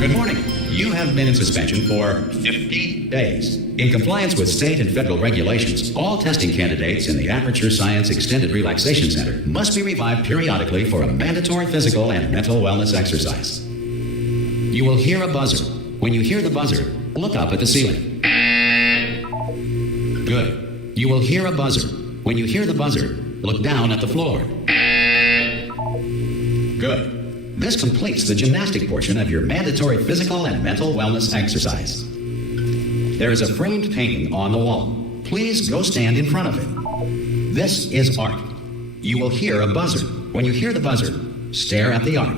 Good morning. You have been in suspension for 50 days. In compliance with state and federal regulations, all testing candidates in the Aperture Science Extended Relaxation Center must be revived periodically for a mandatory physical and mental wellness exercise. You will hear a buzzer. When you hear the buzzer, look up at the ceiling. Good. You will hear a buzzer. When you hear the buzzer, look down at the floor. Good. This completes the gymnastic portion of your mandatory physical and mental wellness exercise. There is a framed painting on the wall. Please go stand in front of it. This is art. You will hear a buzzer. When you hear the buzzer, stare at the art.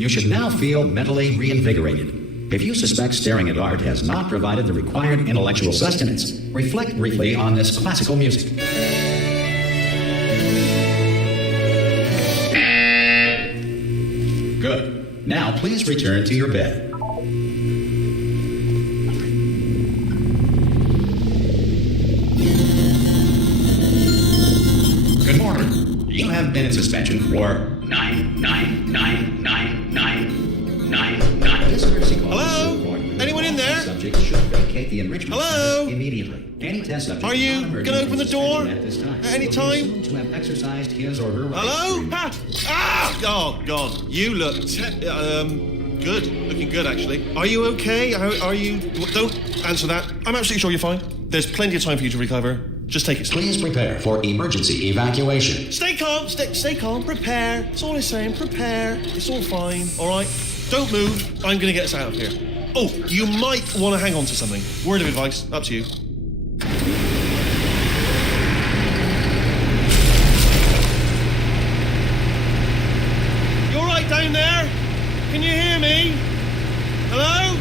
You should now feel mentally reinvigorated. If you suspect staring at art has not provided the required intellectual sustenance, reflect briefly on this classical music. Good. Now please return to your bed. Good morning. You have been in suspension for 9999999. This courtesy call. Hello? Anyone in there? Subject should vacate the enrichment Hello? center immediately. Any test subject Are you going to open the door at this time at any will be time? assumed to have exercised his or her rights. Hello? Ah! Oh, God. You look good. Looking good, actually. Are you okay? Are you... Don't answer that. I'm absolutely sure you're fine. There's plenty of time for you to recover. Just take it slow. Please prepare for emergency evacuation. Stay calm. Stay calm. Prepare. That's all I'm saying. Prepare. It's all fine. All right? Don't move. I'm going to get us out of here. Oh, you might want to hang on to something. Word of advice. Up to you. You all right down there? Can you hear me? Hello?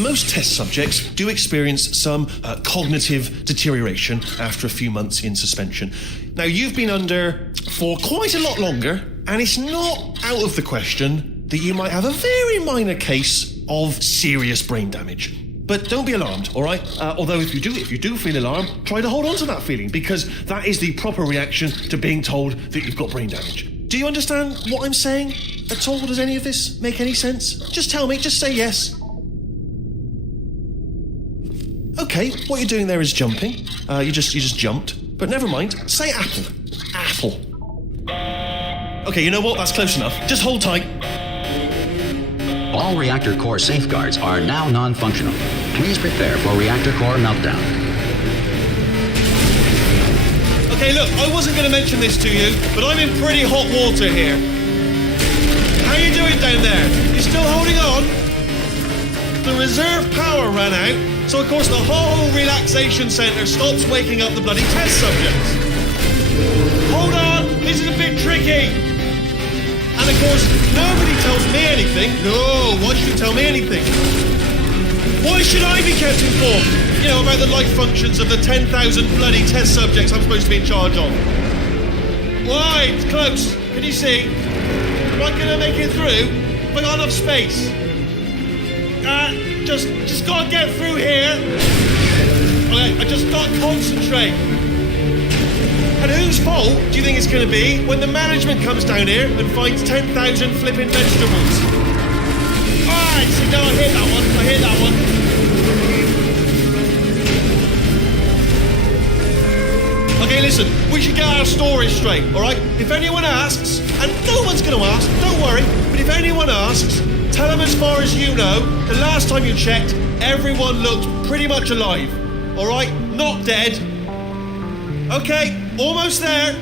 Most test subjects do experience some cognitive deterioration after a few months in suspension. Now, you've been under for quite a lot longer, and it's not out of the question that you might have a very minor case of serious brain damage. But don't be alarmed, all right? Although if you do feel alarmed, try to hold on to that feeling, because that is the proper reaction to being told that you've got brain damage. Do you understand what I'm saying at all? Does any of this make any sense? Just tell me, just say yes. Okay, what you're doing there is jumping. You just jumped. But never mind. Say apple. Apple. Okay, you know what? That's close enough. Just hold tight. All reactor core safeguards are now non-functional. Please prepare for reactor core meltdown. Okay, look, I wasn't going to mention this to you, but I'm in pretty hot water here. How you doing down there? You still holding on? The reserve power ran out, so of course the whole relaxation centre stops waking up the bloody test subjects. Hold on, this is a bit tricky. And of course, nobody tells me anything. No, why should you tell me anything? Why should I be kept informed? You know, about the life functions of the 10,000 bloody test subjects I'm supposed to be in charge of. Why? It's close. Can you see? Am I gonna make it through? Have I got enough space? Just gotta get through here. Okay, I just gotta concentrate. And whose fault do you think it's gonna be when the management comes down here and finds 10,000 flipping vegetables? Alright, see, now I hear that one. Okay, listen, we should get our stories straight, alright? If anyone asks, and no one's gonna ask, don't worry, but if anyone asks, tell them as far as you know, the last time you checked, everyone looked pretty much alive. Alright? Not dead. Okay, almost there.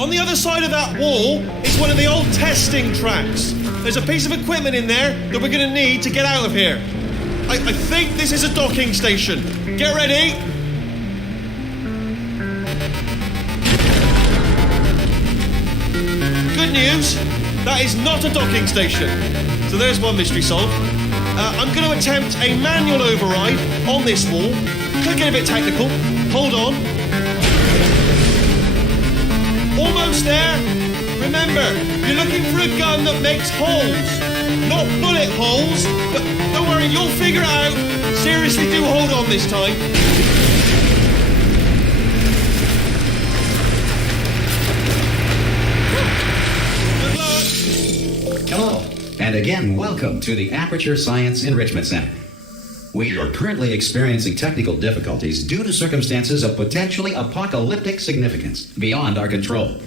On the other side of that wall is one of the old testing tracks. There's a piece of equipment in there that we're going to need to get out of here. I think this is a docking station. Get ready. Good news, that is not a docking station. So there's one mystery solved. I'm going to attempt a manual override on this wall. Could get a bit technical. Hold on. Almost there. Remember, you're looking for a gun that makes holes. Not bullet holes, but don't worry, you'll figure it out. Seriously, do hold on this time. Good luck. Hello, and again, welcome to the Aperture Science Enrichment Center. We are currently experiencing technical difficulties due to circumstances of potentially apocalyptic significance beyond our control.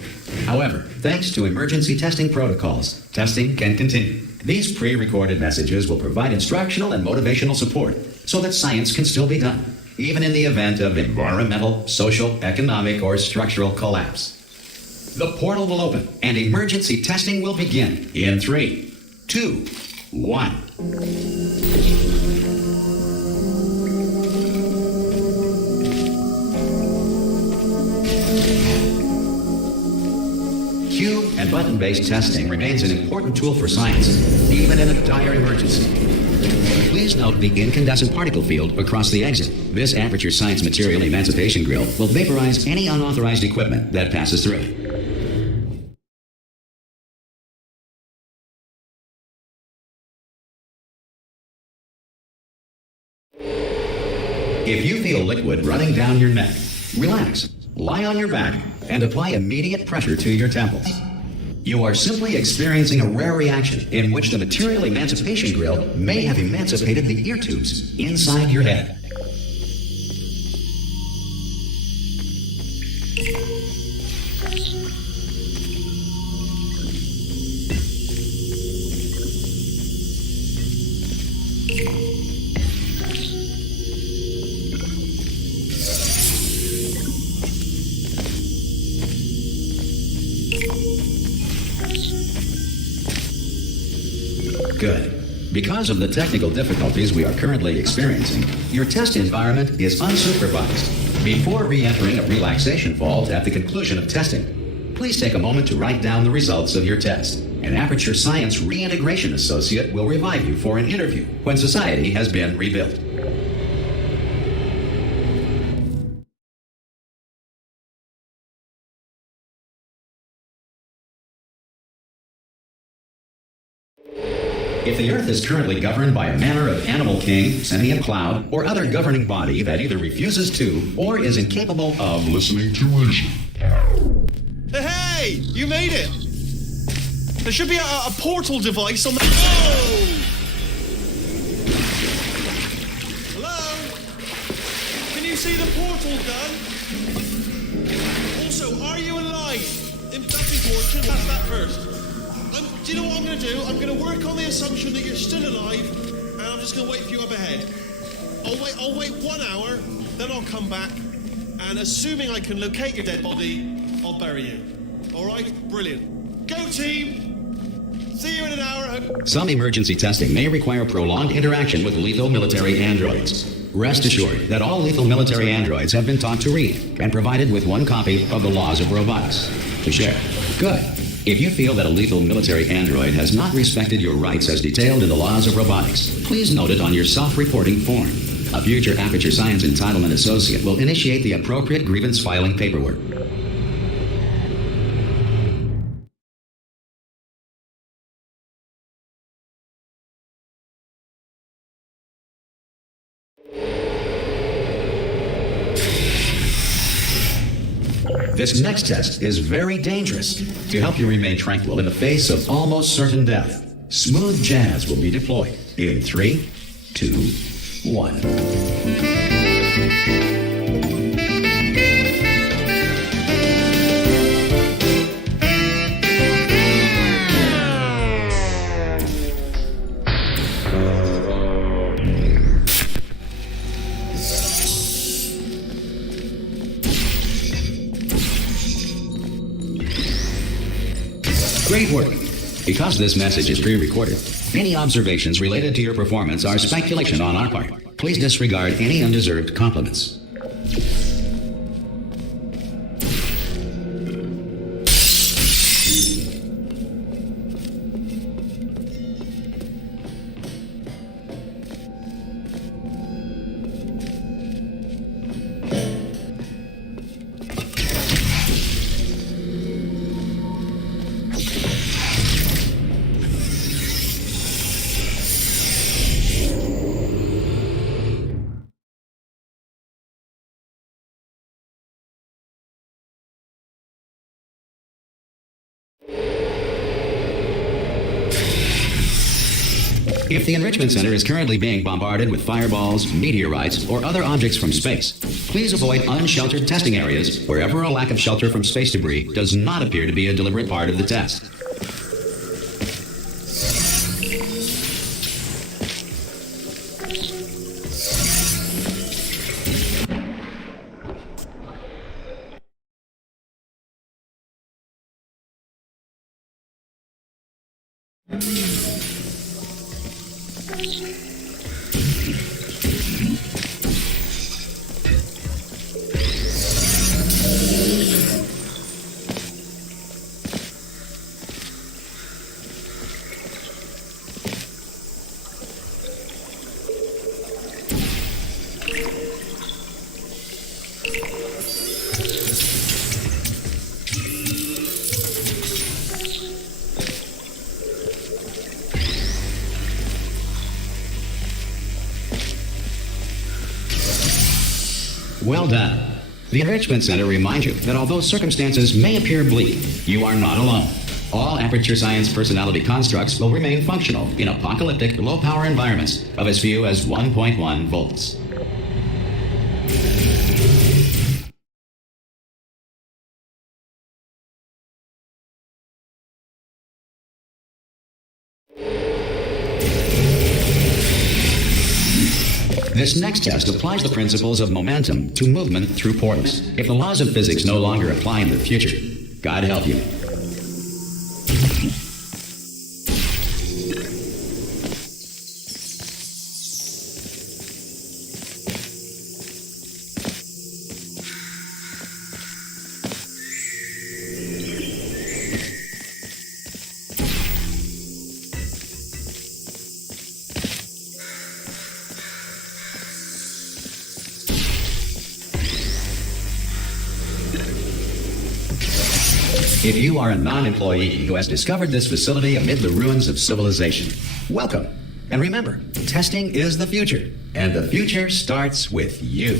However, thanks to emergency testing protocols, testing can continue. These pre-recorded messages will provide instructional and motivational support so that science can still be done, even in the event of environmental, social, economic, or structural collapse. The portal will open and emergency testing will begin in 3, 2, 1. Cube and button-based testing remains an important tool for science, even in a dire emergency. Please note the incandescent particle field across the exit. This Aperture Science Material Emancipation Grill will vaporize any unauthorized equipment that passes through it. If you feel liquid running down your neck, relax, lie on your back, and apply immediate pressure to your temples. You are simply experiencing a rare reaction in which the material emancipation grill may have emancipated the ear tubes inside your head. Good. Because of the technical difficulties we are currently experiencing, your test environment is unsupervised. Before re-entering a relaxation vault at the conclusion of testing, please take a moment to write down the results of your test. An Aperture Science Reintegration Associate will revive you for an interview when society has been rebuilt. If the Earth is currently governed by a manner of animal king, sentient cloud, or other governing body that either refuses to or is incapable of listening to reason. Hey! You made it! There should be a portal device on the... Oh! Hello? Can you see the portal gun? Also, are you alive? That's important. That's that first. Do you know what I'm going to do? I'm going to work on the assumption that you're still alive, and I'm just going to wait for you up ahead. I'll wait 1 hour, then I'll come back, and assuming I can locate your dead body, I'll bury you. All right? Brilliant. Go, team! See you in an hour. Some emergency testing may require prolonged interaction with lethal military androids. Rest assured that all lethal military androids have been taught to read and provided with one copy of the Laws of Robotics to share. Good. If you feel that a lethal military android has not respected your rights as detailed in the Laws of Robotics, please note it on your self-reporting form. A future Aperture Science Entitlement Associate will initiate the appropriate grievance filing paperwork. This next test is very dangerous. To help you remain tranquil in the face of almost certain death, smooth jazz will be deployed in 3, 2, 1. Great work. Because this message is pre-recorded, any observations related to your performance are speculation on our part. Please disregard any undeserved compliments. If the Enrichment Center is currently being bombarded with fireballs, meteorites, or other objects from space, please avoid unsheltered testing areas wherever a lack of shelter from space debris does not appear to be a deliberate part of the test. Well done. The Enrichment Center reminds you that although circumstances may appear bleak, you are not alone. All Aperture Science personality constructs will remain functional in apocalyptic, low-power environments of as few as 1.1 volts. This next test applies the principles of momentum to movement through portals. If the laws of physics no longer apply in the future, God help you. If you are a non-employee who has discovered this facility amid the ruins of civilization, welcome. And remember, testing is the future, and the future starts with you.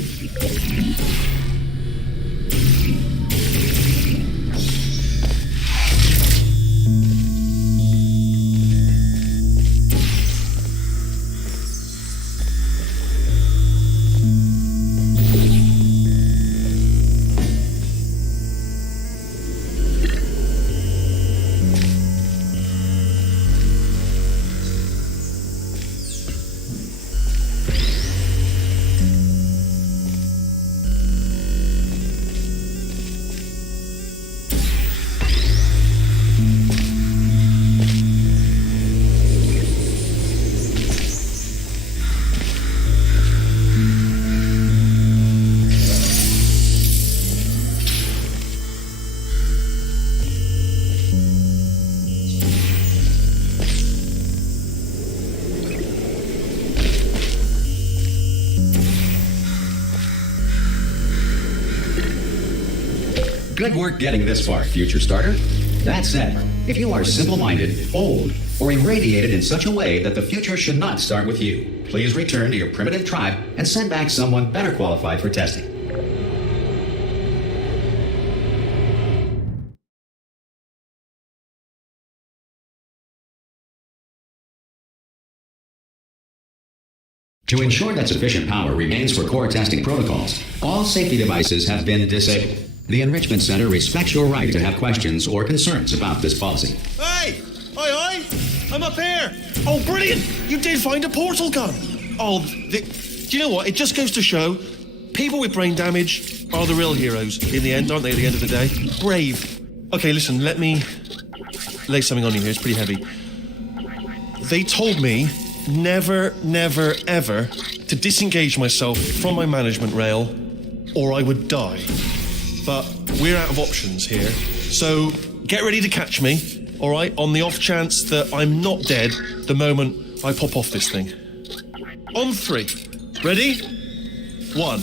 Good work getting this far, future starter. That said, if you are simple-minded, old, or irradiated in such a way that the future should not start with you, please return to your primitive tribe and send back someone better qualified for testing. To ensure that sufficient power remains for core testing protocols, all safety devices have been disabled. The Enrichment Center respects your right to have questions or concerns about this policy. Hey! Oi! I'm up here! Oh, brilliant! You did find a portal gun! Oh, do you know what? It just goes to show people with brain damage are the real heroes in the end, aren't they, at the end of the day? Brave. Okay, listen, let me lay something on you here. It's pretty heavy. They told me never, ever to disengage myself from my management rail or I would die. But we're out of options here. So get ready to catch me, all right, on the off chance that I'm not dead the moment I pop off this thing. On 3. Ready? 1,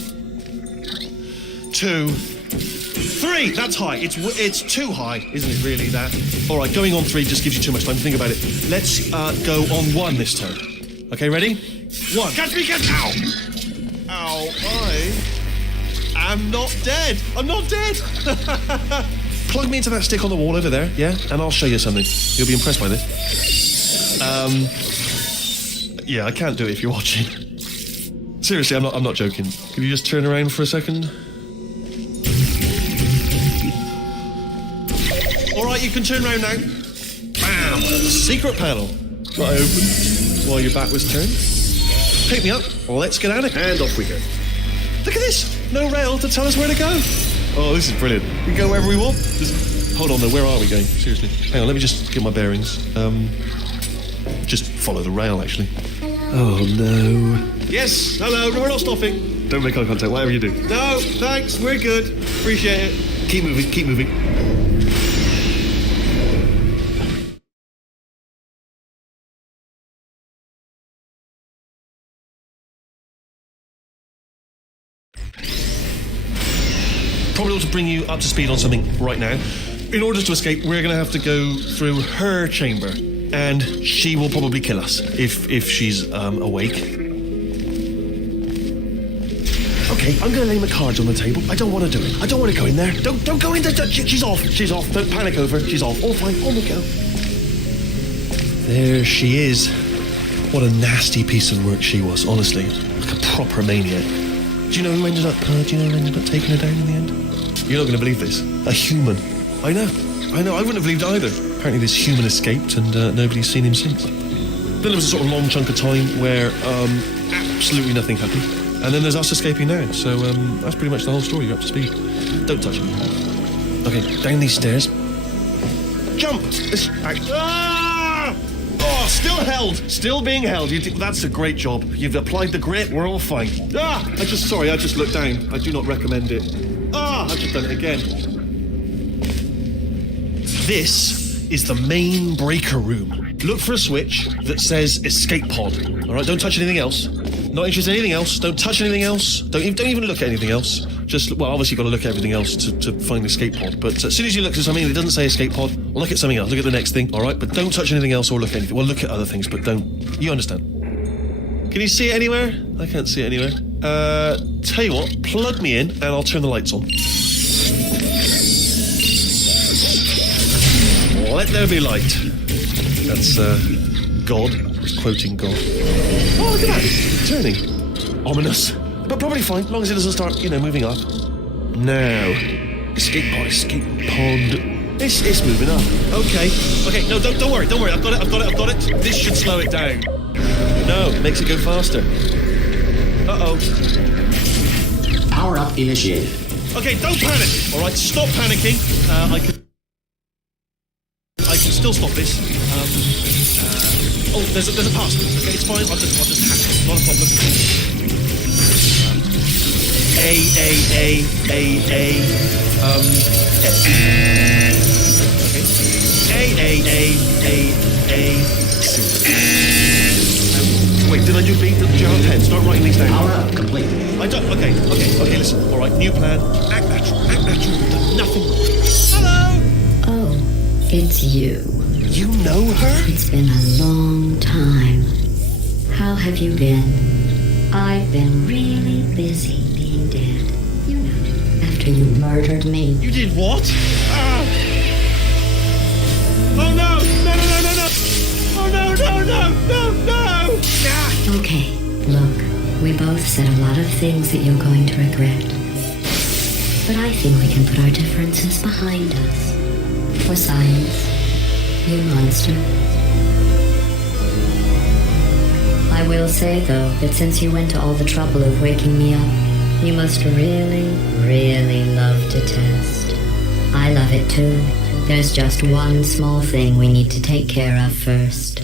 2, 3. That's high. It's too high, isn't it, really, that? All right, going on 3 just gives you too much time to think about it. Let's go on 1 this time. Okay, ready? 1. Catch me, catch! Ow! Ow, I'm not dead. I'm not dead. Plug me into that stick on the wall over there, yeah? And I'll show you something. You'll be impressed by this. Yeah, I can't do it if you're watching. Seriously, I'm not joking. Can you just turn around for a second? All right, you can turn around now. Bam! Secret panel. That I opened while your back was turned. Pick me up. Let's get out of here. And off we go. Look at this. No rail to tell us where to go. Oh, this is brilliant. We can go wherever we want. Just hold on though, where are we going? Seriously. Hang on, let me just get my bearings. Just follow the rail, actually. Oh, no. Yes, hello, we're not stopping. Don't make eye contact, whatever you do. No, thanks, we're good. Appreciate it. Keep moving, keep moving. Probably ought to bring you up to speed on something right now. In order to escape, we're going to have to go through her chamber, and she will probably kill us if she's awake. Okay, I'm going to lay my cards on the table. I don't want to do it. I don't want to go in there. Don't go in there. She's off. She's off. Don't panic over. She's off. All fine. On we go. There she is. What a nasty piece of work she was, honestly. Like a proper maniac. Do you know who ended up taking her down in the end? You're not going to believe this. A human. I know. I wouldn't have believed either. Apparently this human escaped and nobody's seen him since. Then there was a sort of long chunk of time where absolutely nothing happened. And then there's us escaping now. So that's pretty much the whole story. You're up to speed. Don't touch me. Okay, down these stairs. Jump! Ah! Oh, still held. Still being held. That's a great job. You've applied the grit. We're all fine. Ah! I just looked down. I do not recommend it. Ah! I've just done it again. This is the main breaker room. Look for a switch that says escape pod. All right, don't touch anything else. Not interested in anything else. Don't touch anything else. Don't even look at anything else. Well, obviously you've got to look at everything else to find the escape pod, but as soon as you look at something that doesn't say escape pod, look at something else, look at the next thing, alright? But don't touch anything else or look at anything. Well, look at other things, but don't... You understand? Can you see it anywhere? I can't see it anywhere. Tell you what, plug me in and I'll turn the lights on. Let there be light. That's, God. He's quoting God. Oh, look at that. It's turning. Ominous. But probably fine, as long as it doesn't start, moving up. Now. Escape pod. It's moving up. Okay, no, don't worry. I've got it. This should slow it down. No, it makes it go faster. Uh-oh. Power up initiated. Okay, don't panic. All right, stop panicking. I can still stop this. There's a password. Okay, it's fine. I'll just hack it. Not a problem. Wait, did I do B? Did you have a pen? Start writing these down. Power up complete. I don't. Okay, listen. All right, new plan. Act natural. Done nothing wrong. Hello. Oh, it's you. You know her? It's been a long time. How have you been? I've been really busy being dead. You know, after you murdered me. You did what? Oh no! Oh no! Okay, look, we both said a lot of things that you're going to regret. But I think we can put our differences behind us. For science, you monster. I will say, though, that since you went to all the trouble of waking me up, you must really, really love to test. I love it too. There's just one small thing we need to take care of first.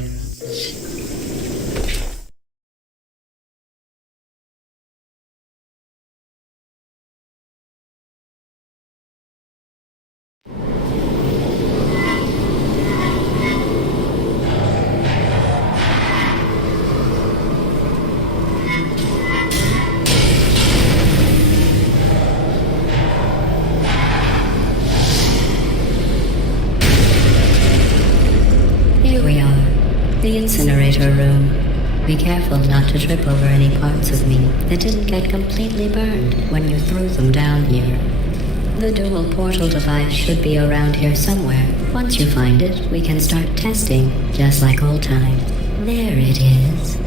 The incinerator room. Be careful not to trip over any parts of me that didn't get completely burned when you threw them down here. The dual portal device should be around here somewhere. Once you find it, we can start testing, just like old times. There it is.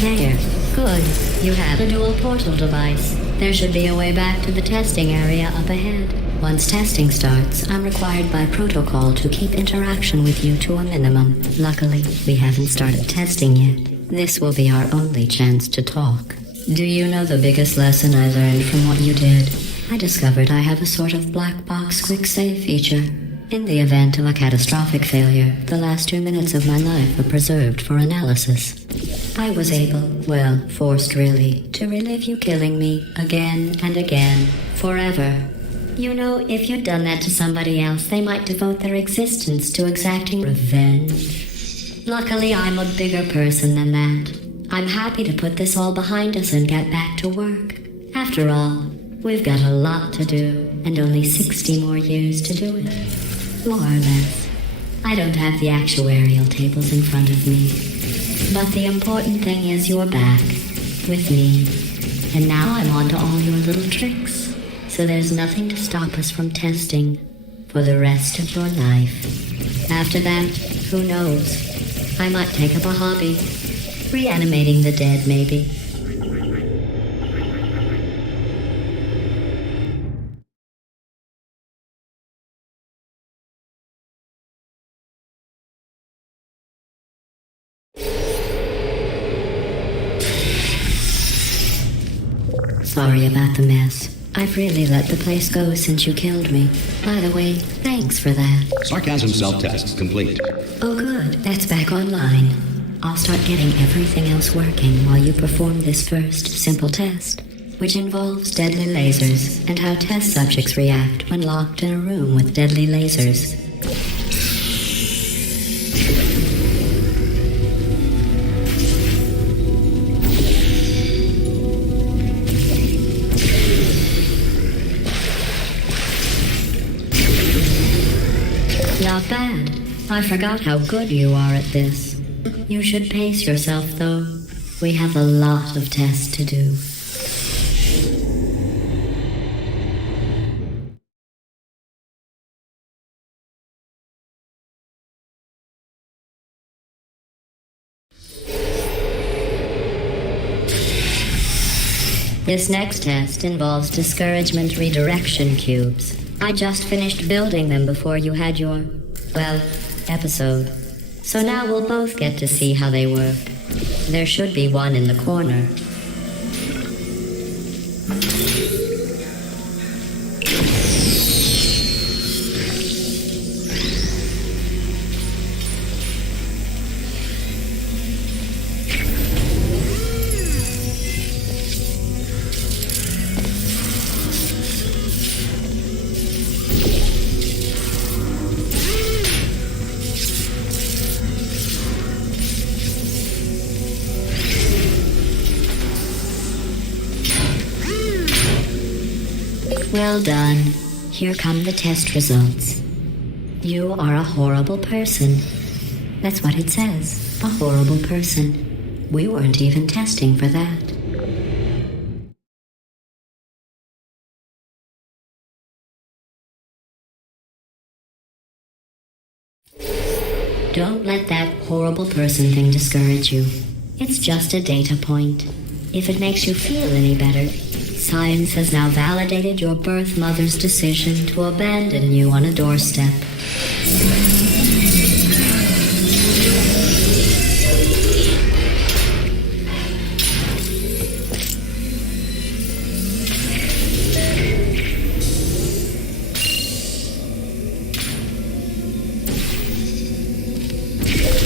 There. Good. You have the dual portal device. There should be a way back to the testing area up ahead. Once testing starts, I'm required by protocol to keep interaction with you to a minimum. Luckily, we haven't started testing yet. This will be our only chance to talk. Do you know the biggest lesson I learned from what you did? I discovered I have a sort of black box quick save feature. In the event of a catastrophic failure, the last 2 minutes of my life are preserved for analysis. I was able, well, forced really, to relive you killing me again and again, forever. You know, if you'd done that to somebody else, they might devote their existence to exacting revenge. Luckily, I'm a bigger person than that. I'm happy to put this all behind us and get back to work. After all, we've got a lot to do, and only 60 more years to do it. More or less. I don't have the actuarial tables in front of me. But the important thing is you're back, with me. And now I'm on to all your little tricks. So there's nothing to stop us from testing for the rest of your life. After that, who knows? I might take up a hobby. Reanimating the dead, maybe. Sorry about the mess. I've really let the place go since you killed me. By the way, thanks for that. Sarcasm self-test complete. Oh good, that's back online. I'll start getting everything else working while you perform this first simple test, which involves deadly lasers and how test subjects react when locked in a room with deadly lasers. I forgot how good you are at this. You should pace yourself, though. We have a lot of tests to do. This next test involves discouragement redirection cubes. I just finished building them before you had your, well, episode. So now we'll both get to see how they work. There should be one in the corner. Well done. Here come the test results. You are a horrible person. That's what it says. A horrible person. We weren't even testing for that. Don't let that horrible person thing discourage you. It's just a data point. If it makes you feel any better, science has now validated your birth mother's decision to abandon you on a doorstep.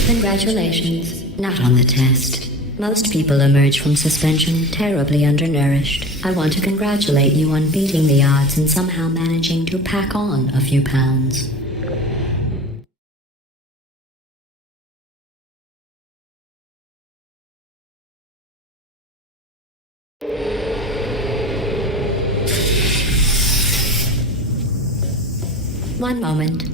Congratulations. Not on the test. Most people emerge from suspension terribly undernourished. I want to congratulate you on beating the odds and somehow managing to pack on a few pounds. One moment.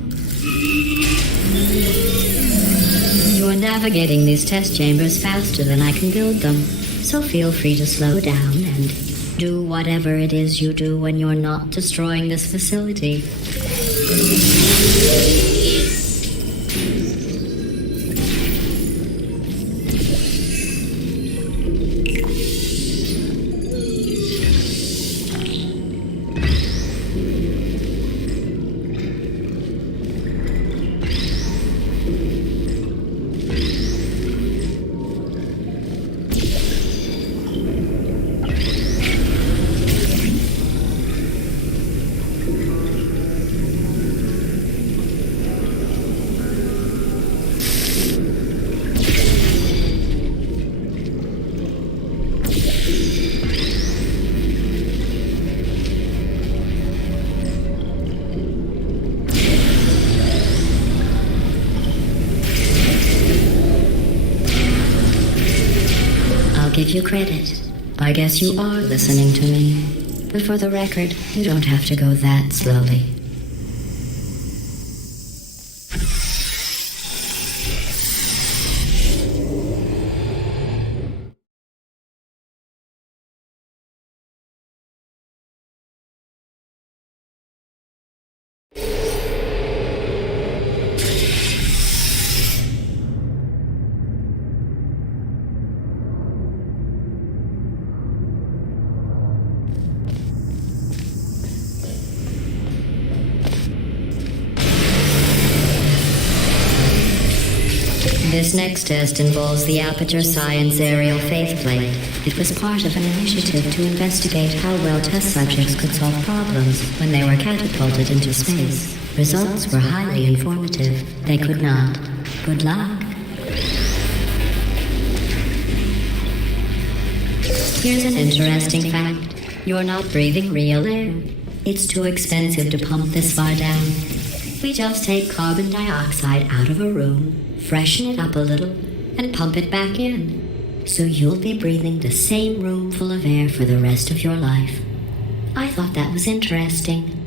You are navigating these test chambers faster than I can build them, so feel free to slow down and do whatever it is you do when you're not destroying this facility. Give you credit. I guess you are listening to me. But for the record, you don't have to go that slowly. This next test involves the Aperture Science Aerial Faithplate. It was part of an initiative to investigate how well test subjects could solve problems when they were catapulted into space. Results were highly informative. They could not. Good luck. Here's an interesting fact. You're not breathing real air. It's too expensive to pump this far down. We just take carbon dioxide out of a room, freshen it up a little, and pump it back in. So you'll be breathing the same room full of air for the rest of your life. I thought that was interesting.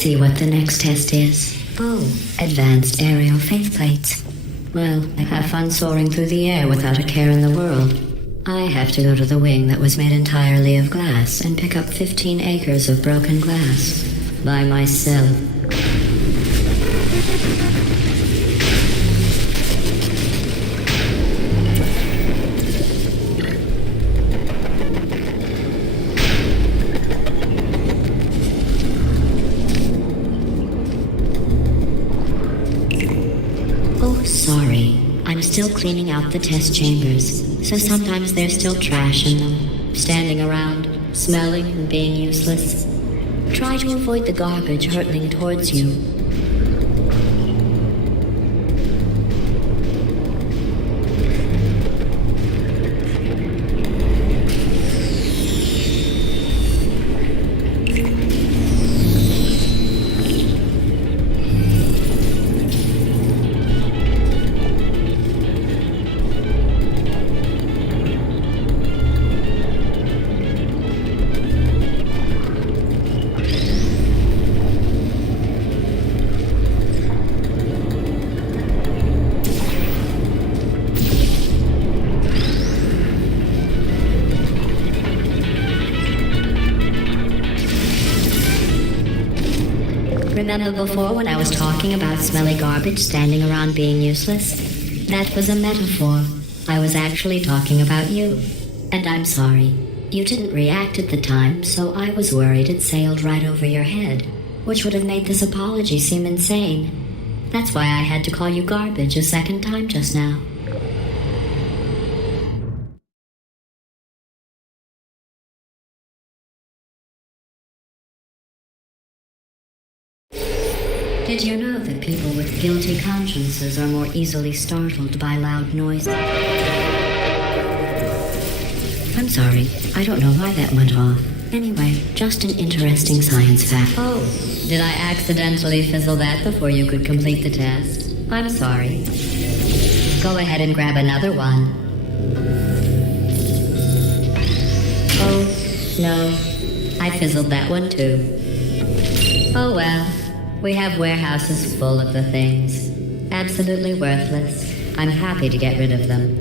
see what the next test is. Oh, advanced aerial faith plates. Well, I have fun soaring through the air without a care in the world. I have to go to the wing that was made entirely of glass and pick up 15 acres of broken glass. By myself. Oh, sorry. I'm still cleaning out the test chambers, so sometimes there's still trash in them, standing around, smelling and being useless. Try to avoid the garbage hurtling towards you. Remember before when I was talking about smelly garbage standing around being useless? That was a metaphor. I was actually talking about you. And I'm sorry. You didn't react at the time, so I was worried it sailed right over your head, which would have made this apology seem insane. That's why I had to call you garbage a second time just now. Did you know that people with guilty consciences are more easily startled by loud noise? I'm sorry, I don't know why that went off. Anyway, just an interesting science fact. Oh, did I accidentally fizzle that before you could complete the test? I'm sorry. Go ahead and grab another one. Oh, no. I fizzled that one too. Oh well. We have warehouses full of the things. Absolutely worthless. I'm happy to get rid of them.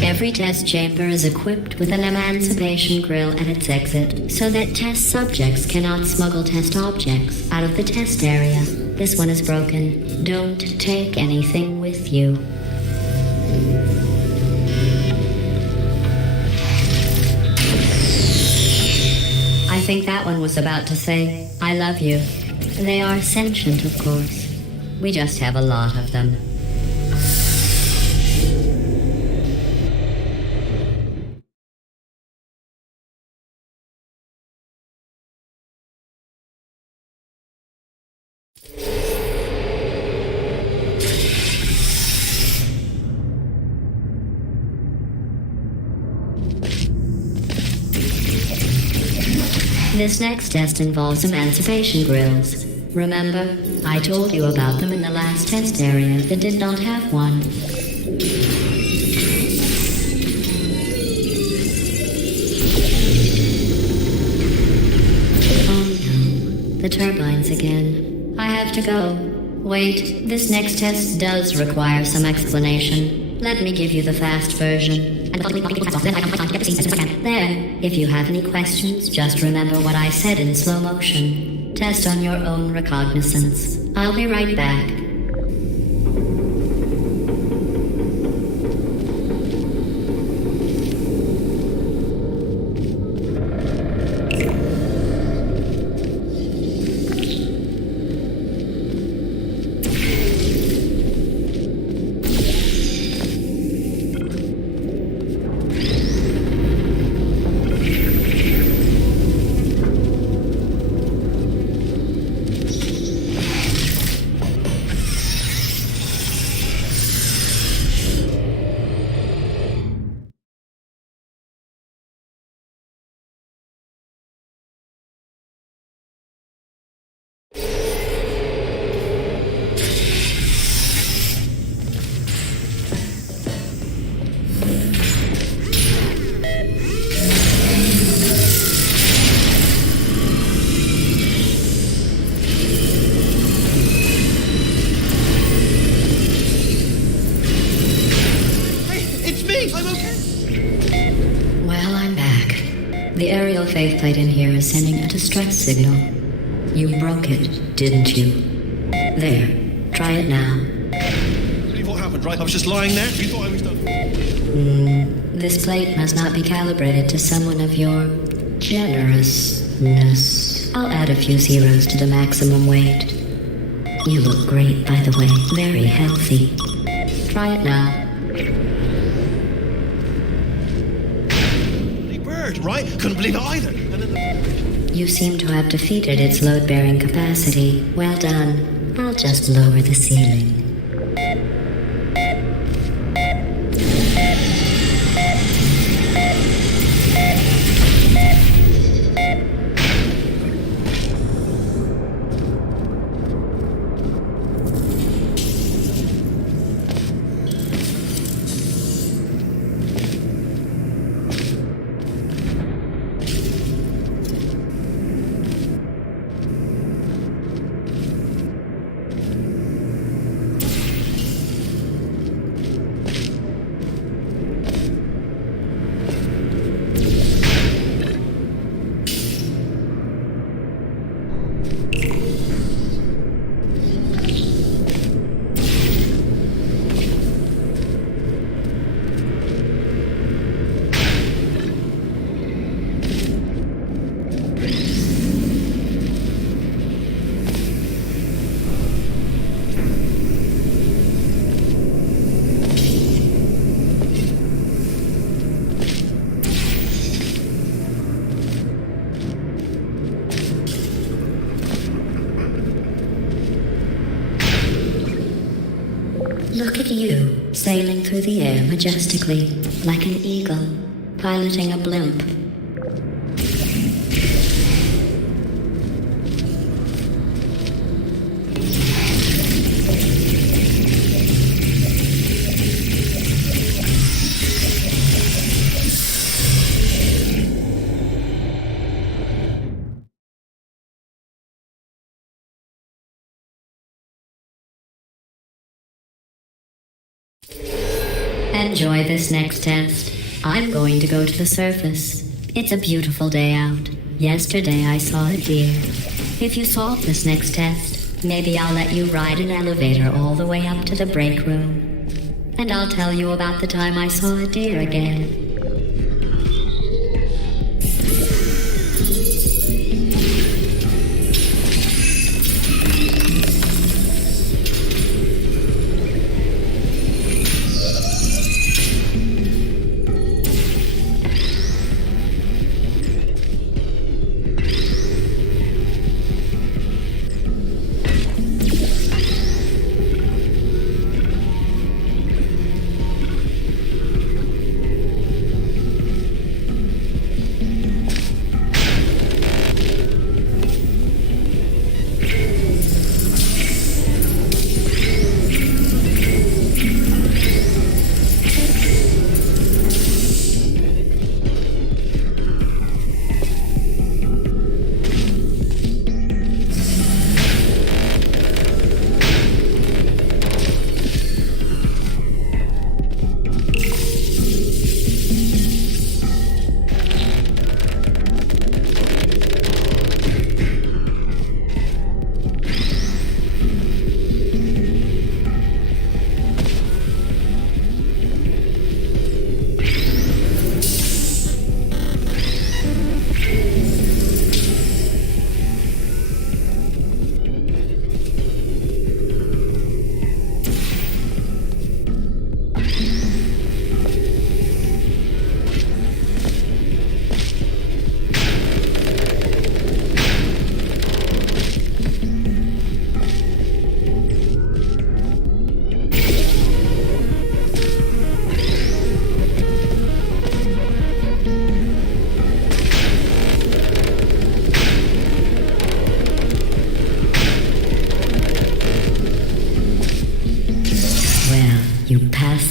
Every test chamber is equipped with an emancipation grill at its exit, so that test subjects cannot smuggle test objects out of the test area. This one is broken. Don't take anything with you. I think that one was about to say, I love you. They are sentient, of course. We just have a lot of them. This next test involves emancipation grills. Remember, I told you about them in the last test area that did not have one. Oh no, the turbines again. I have to go. Wait, this next test does require some explanation. Let me give you the fast version. and the people pass off, then I come on, get the scene as soon as I can. There. If you have any questions, just remember what I said in slow motion. Test on your own recognizance. I'll be right back. The aerial faceplate in here is sending a distress signal. You broke it, didn't you? There. Try it now. Believe what happened, right? I was just lying there. You thought I was done. This plate must not be calibrated to someone of your generousness. I'll add a few zeros to the maximum weight. You look great, by the way. Very healthy. Try it now. Right? Couldn't believe it either. You seem to have defeated its load-bearing capacity. Well done. I'll just lower the ceiling. Look at you, sailing through the air majestically, like an eagle, piloting a blimp. Enjoy this next test. I'm going to go to the surface. It's a beautiful day out. Yesterday I saw a deer. If you solve this next test, maybe I'll let you ride an elevator all the way up to the break room. And I'll tell you about the time I saw a deer again.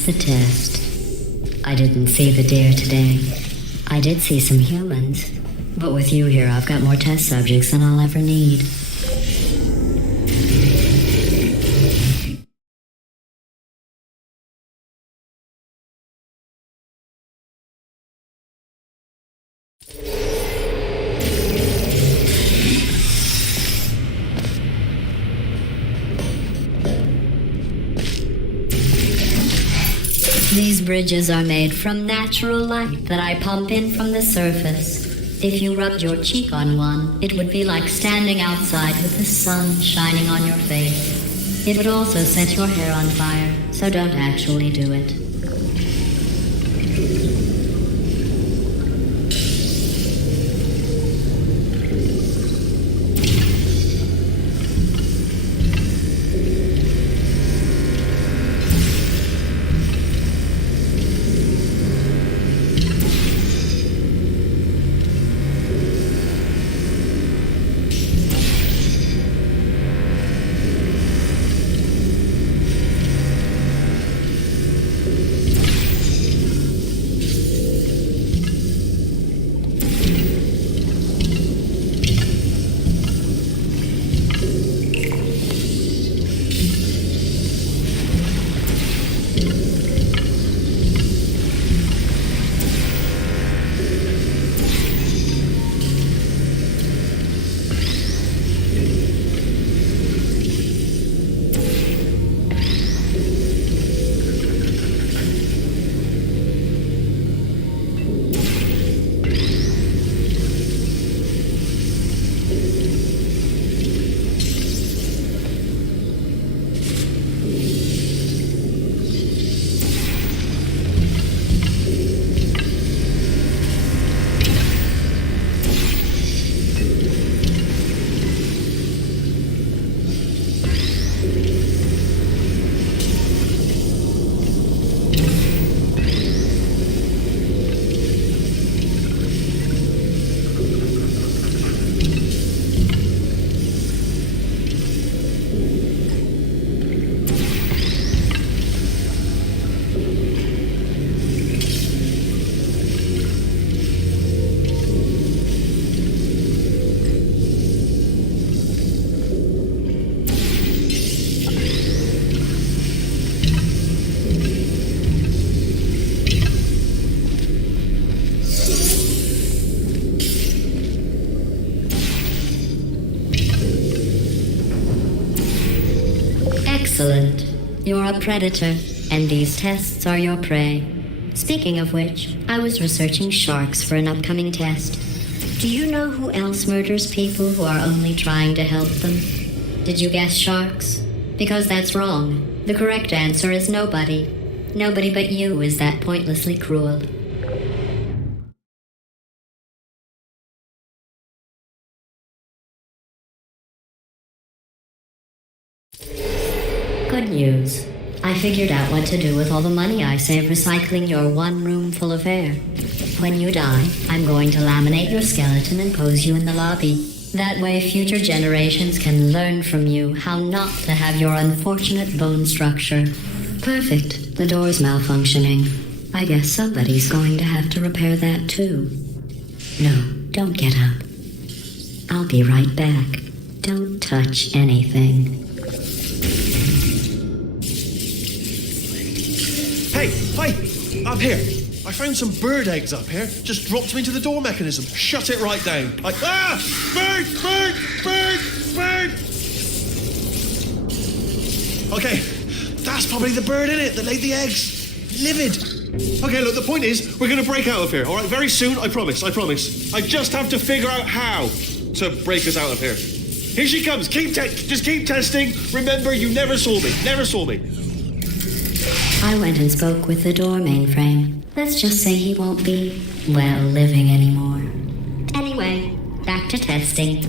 the test. I didn't see the deer today. I did see some humans, but with you here, I've got more test subjects than I'll ever need. These bridges are made from natural light that I pump in from the surface. If you rubbed your cheek on one, it would be like standing outside with the sun shining on your face. It would also set your hair on fire, so don't actually do it. Excellent. You're a predator, and these tests are your prey. Speaking of which, I was researching sharks for an upcoming test. Do you know who else murders people who are only trying to help them? Did you guess sharks? Because that's wrong. The correct answer is nobody. Nobody but you is that pointlessly cruel. Good news. I figured out what to do with all the money I saved recycling your one room full of air. When you die, I'm going to laminate your skeleton and pose you in the lobby. That way future generations can learn from you how not to have your unfortunate bone structure. Perfect. The door's malfunctioning. I guess somebody's going to have to repair that too. No, don't get up. I'll be right back. Don't touch anything. Hey, up here. I found some bird eggs up here. Just dropped them into the door mechanism. Shut it right down. Bird! Okay, that's probably the bird in it that laid the eggs. Livid. Okay, look, the point is, we're going to break out of here, all right? Very soon, I promise. I just have to figure out how to break us out of here. Here she comes. Just keep testing. Remember, you never saw me. I went and spoke with the door mainframe. Let's just say he won't be, well, living anymore. Anyway, back to testing.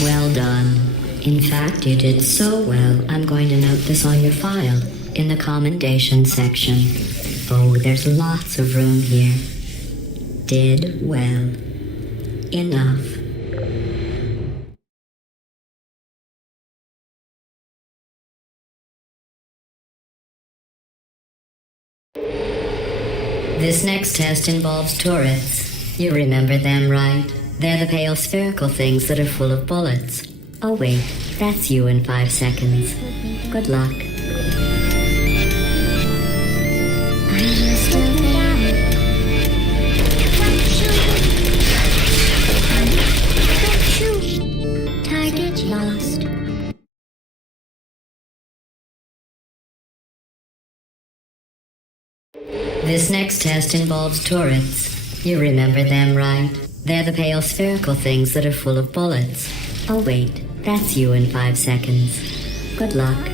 Well done. In fact, you did so well, I'm going to note this on your file in the commendation section. Oh, there's lots of room here. Did well. Enough. This next test involves turrets. You remember them, right? They're the pale spherical things that are full of bullets. Oh wait, that's you in 5 seconds. Good luck. Are you still there? Don't shoot. Target lost. This next test involves turrets. You remember them, right? They're the pale spherical things that are full of bullets. Oh wait, that's you in 5 seconds. Good luck. Are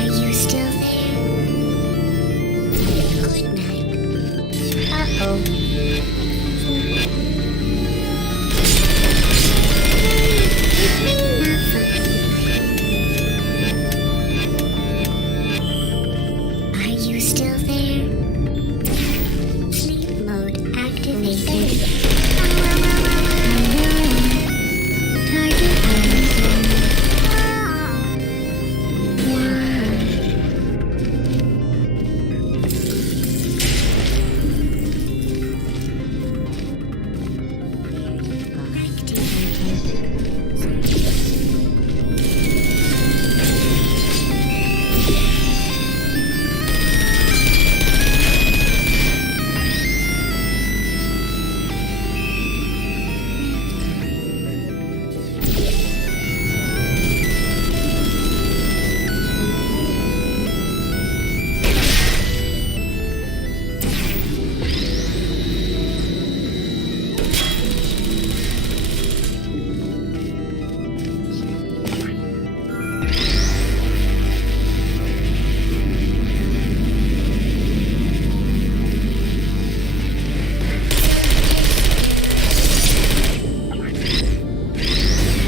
you still there? Good night. Uh-oh. Are you still there? Sleep mode activated.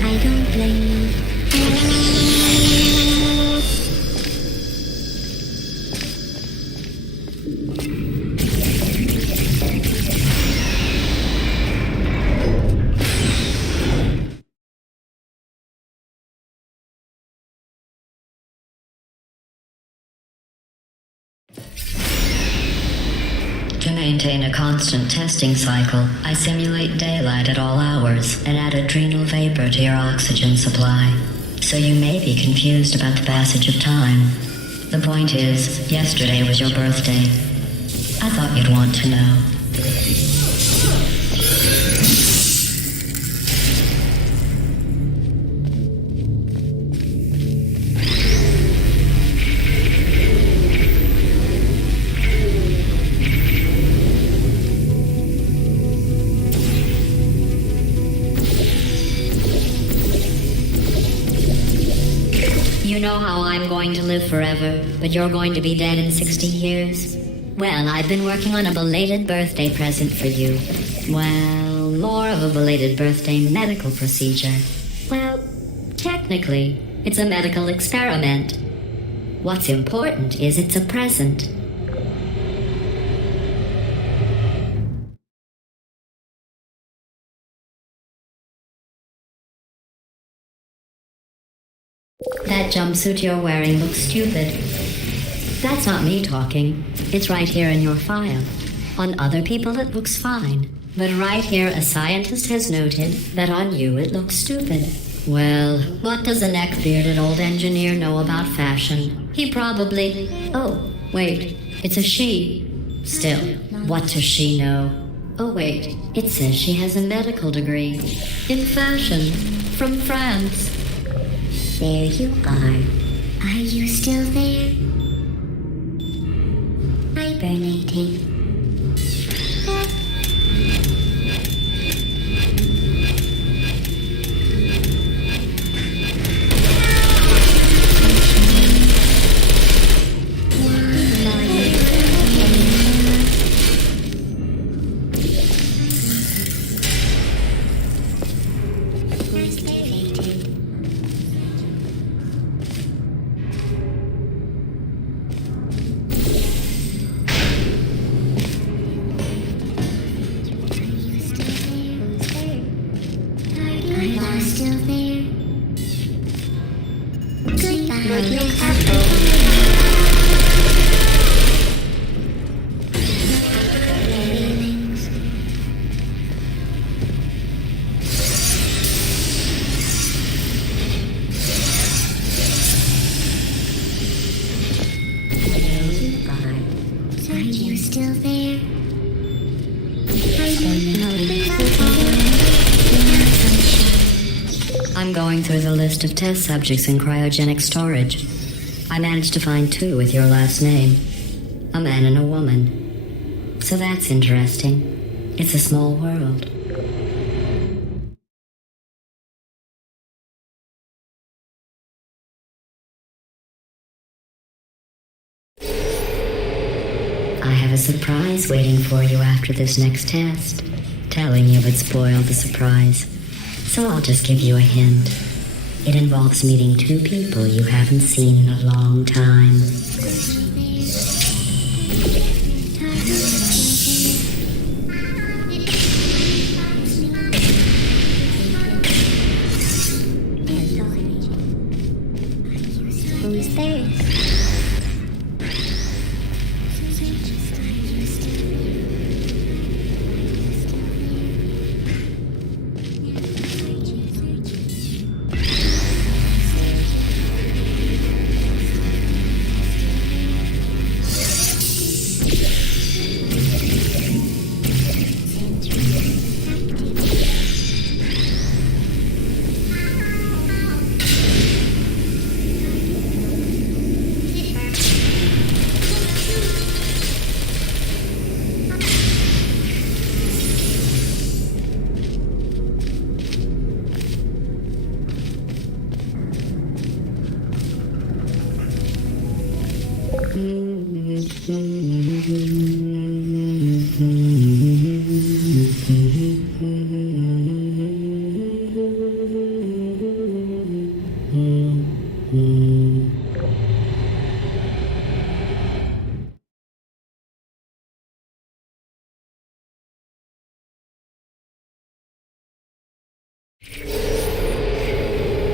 I don't blame you. To maintain a constant testing cycle, I simulate daylight at all hours and add adrenal vapor to your oxygen supply. So you may be confused about the passage of time. The point is, yesterday was your birthday. I thought you'd want to know. You know how I'm going to live forever, but you're going to be dead in 60 years? Well, I've been working on a belated birthday present for you. Well, more of a belated birthday medical procedure. Well, technically, it's a medical experiment. What's important is it's a present. That jumpsuit you're wearing looks stupid. That's not me talking. It's right here in your file. On other people it looks fine. But right here a scientist has noted that on you it looks stupid. Well, what does a neck-bearded old engineer know about fashion? He probably... Oh, wait, it's a she. Still, what does she know? Oh wait, it says she has a medical degree. In fashion. From France. There you are. Are you still there? Hibernating. still there? Goodbye. Feelings. Goodbye. Are you still there? I'm going through the list of test subjects in cryogenic storage. I managed to find 2 with your last name. A man and a woman. So that's interesting. It's a small world. I have a surprise waiting for you after this next test. Telling you would spoil the surprise. So I'll just give you a hint. It involves meeting 2 people you haven't seen in a long time. Who's there?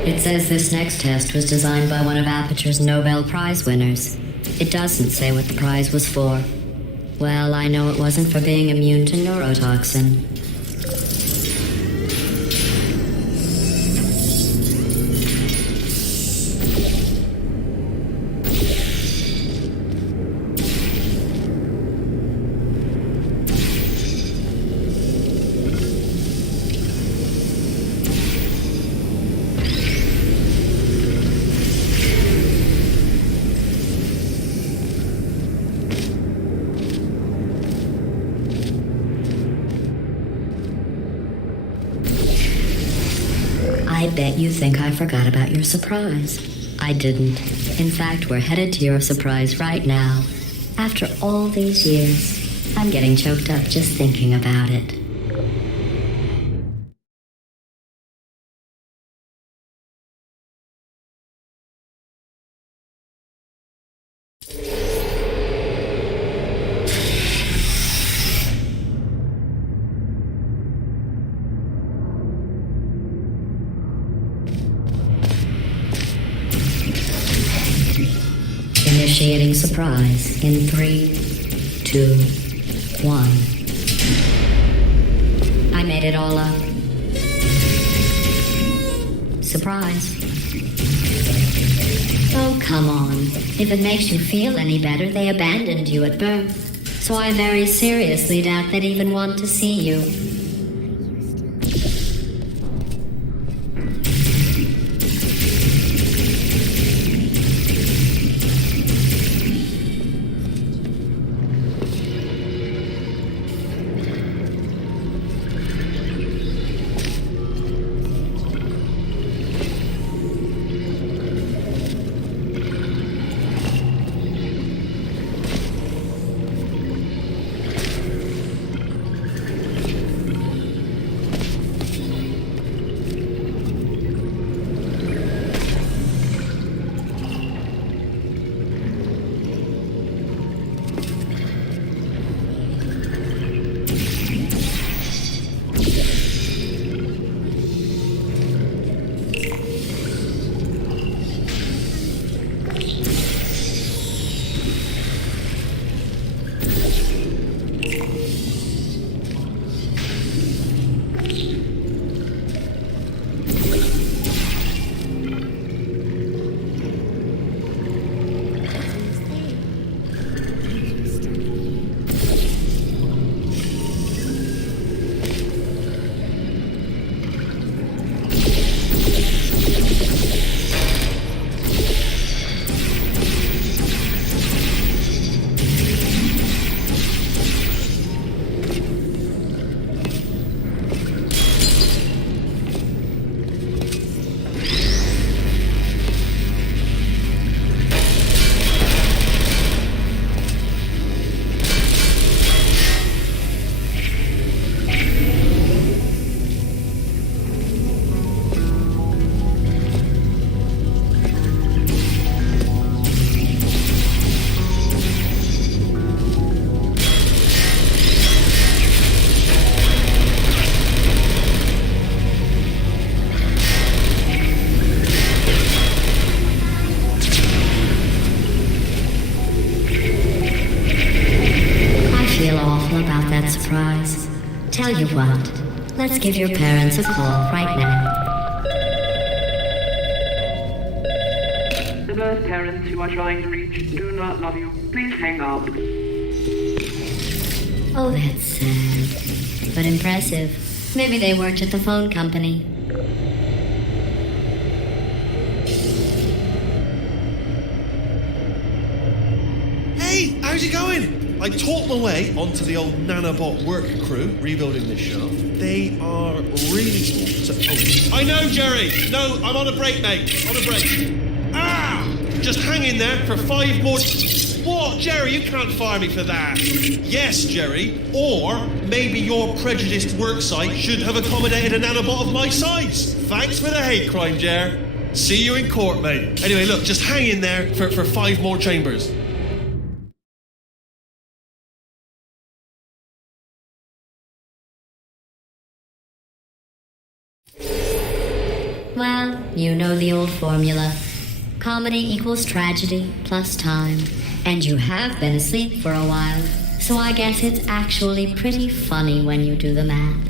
It says this next test was designed by one of Aperture's Nobel Prize winners. It doesn't say what the prize was for. Well, I know it wasn't for being immune to neurotoxin. I bet you think I forgot about your surprise. I didn't. In fact, we're headed to your surprise right now. After all these years, I'm getting choked up just thinking about it. Initiating surprise in 3, 2, 1. I made it all up. Surprise. Oh, come on. If it makes you feel any better, they abandoned you at birth. So I very seriously doubt they'd even want to see you. Let's give your parents a call right now. The birth parents you are trying to reach do not love you. Please hang up. Oh, that's sad. But impressive. Maybe they worked at the phone company. Hey, how's it going? I talked my way onto the old Nanobot work crew rebuilding this shaft. They are really small. I know, Jerry. No, I'm on a break, mate. On a break. Ah! Just hang in there for 5 more. What, Jerry? You can't fire me for that. Yes, Jerry. Or maybe your prejudiced worksite should have accommodated a nanobot of my size. Thanks for the hate crime, Jer. See you in court, mate. Anyway, look, just hang in there for 5 more chambers. Well, you know the old formula. Comedy equals tragedy plus time. And you have been asleep for a while, so I guess it's actually pretty funny when you do the math.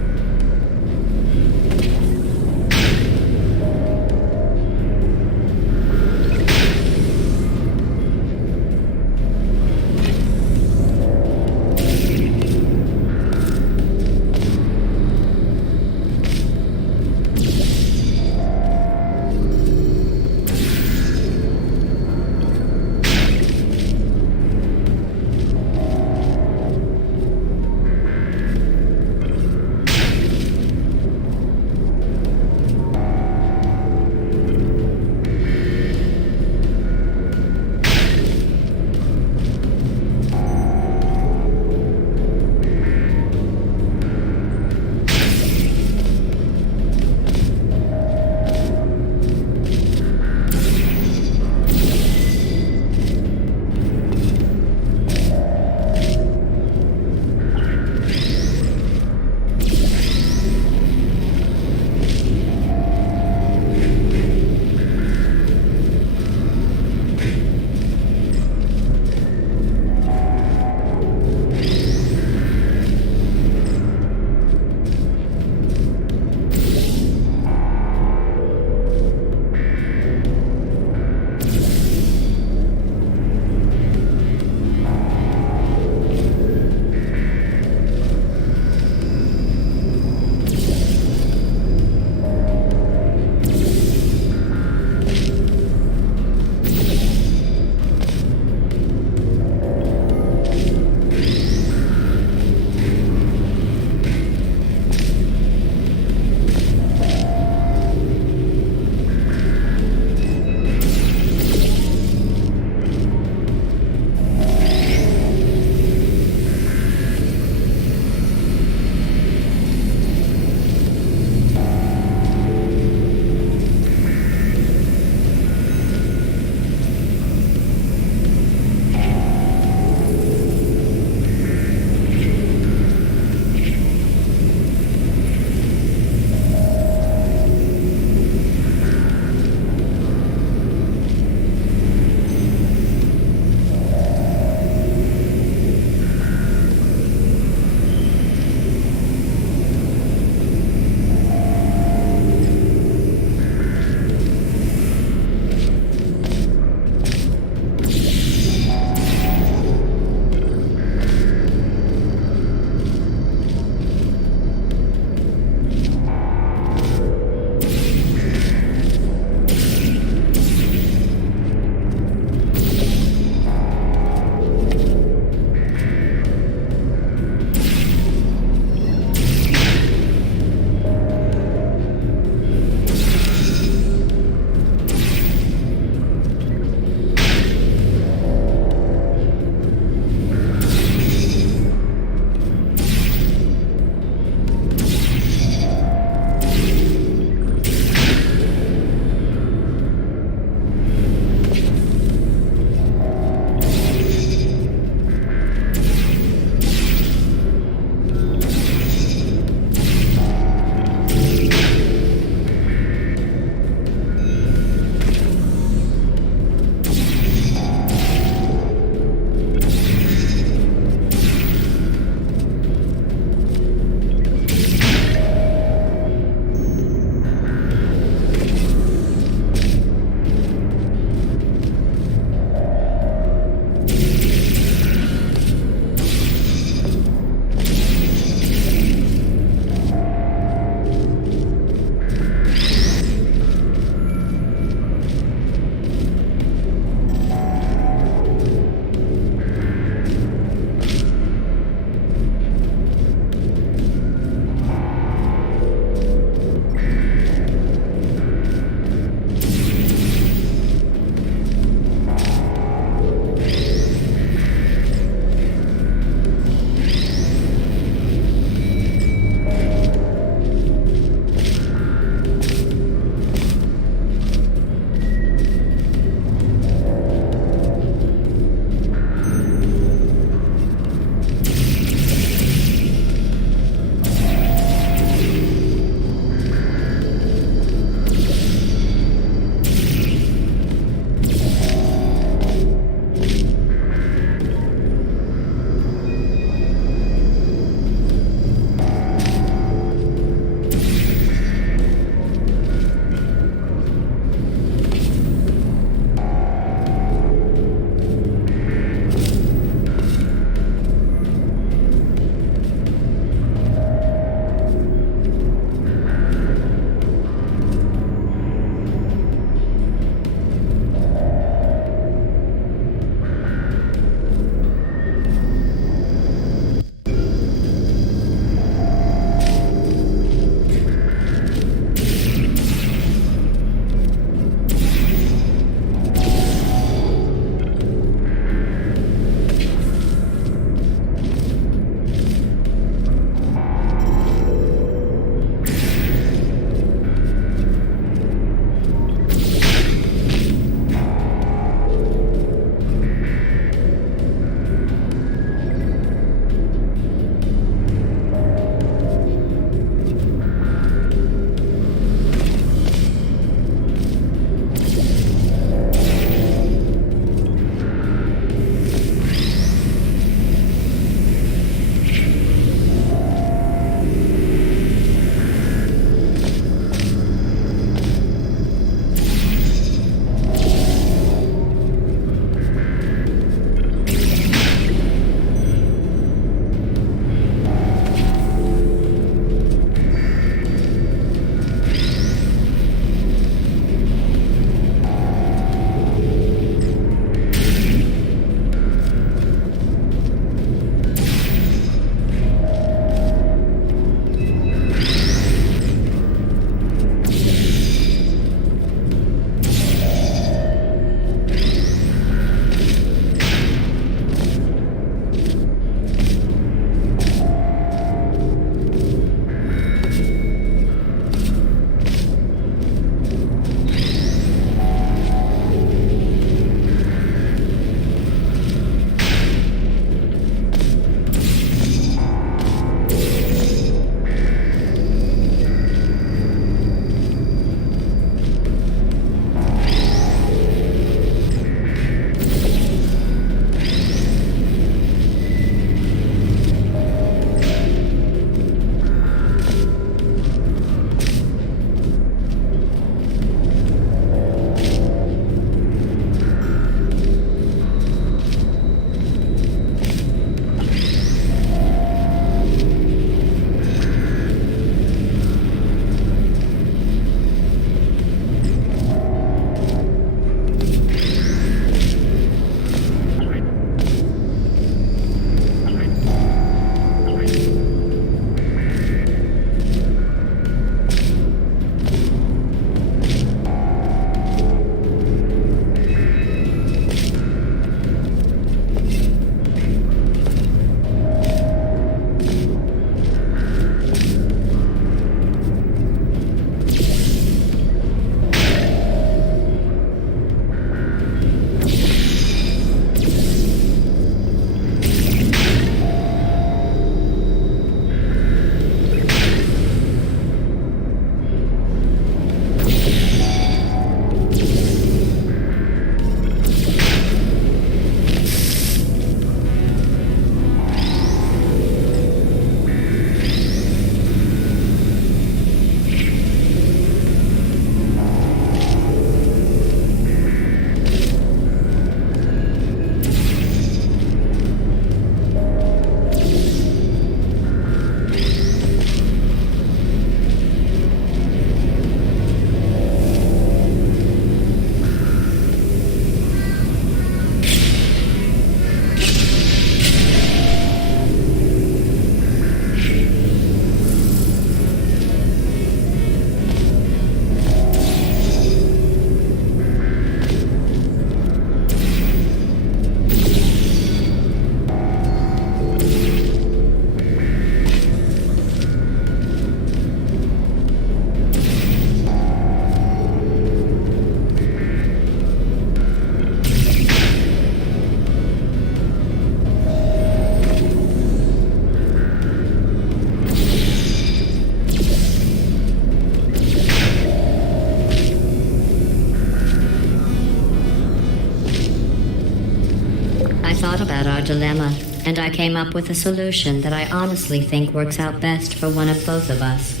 dilemma, and I came up with a solution that I honestly think works out best for one of both of us.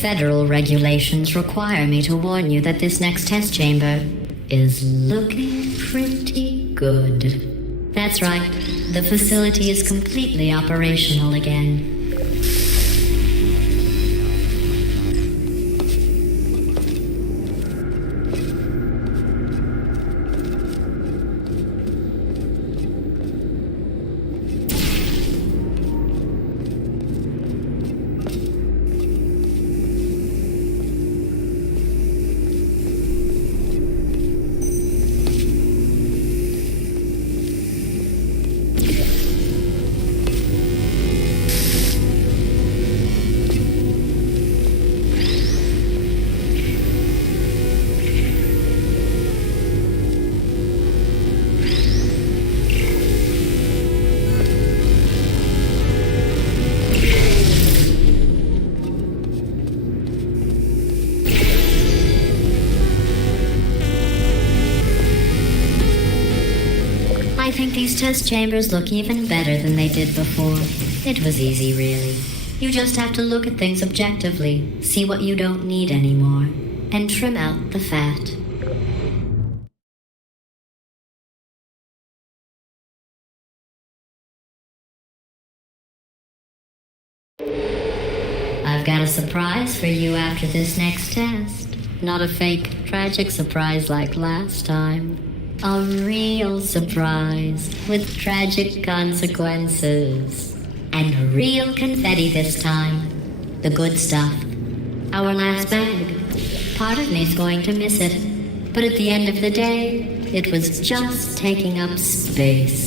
Federal regulations require me to warn you that this next test chamber is looking pretty good. That's right, the facility is completely operational again. I think these test chambers look even better than they did before. It was easy, really. You just have to look at things objectively, see what you don't need anymore, and trim out the fat. I've got a surprise for you after this next test. Not a fake, tragic surprise like last time. A real surprise with tragic consequences. And real confetti this time. The good stuff. Our last bag. Part of me's going to miss it. But at the end of the day, it was just taking up space.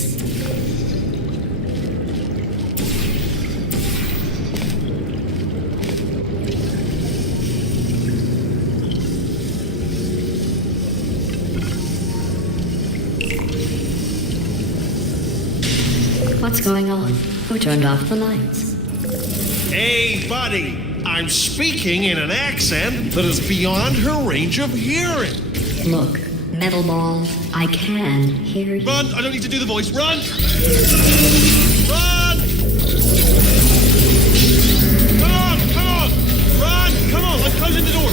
What's going on? Who turned off the lights? Hey, buddy, I'm speaking in an accent that is beyond her range of hearing. Look, Metal Ball, I can hear you. Run! I don't need to do the voice. Run! Run! Come on! Come on! Run! Come on! I'm closing the door.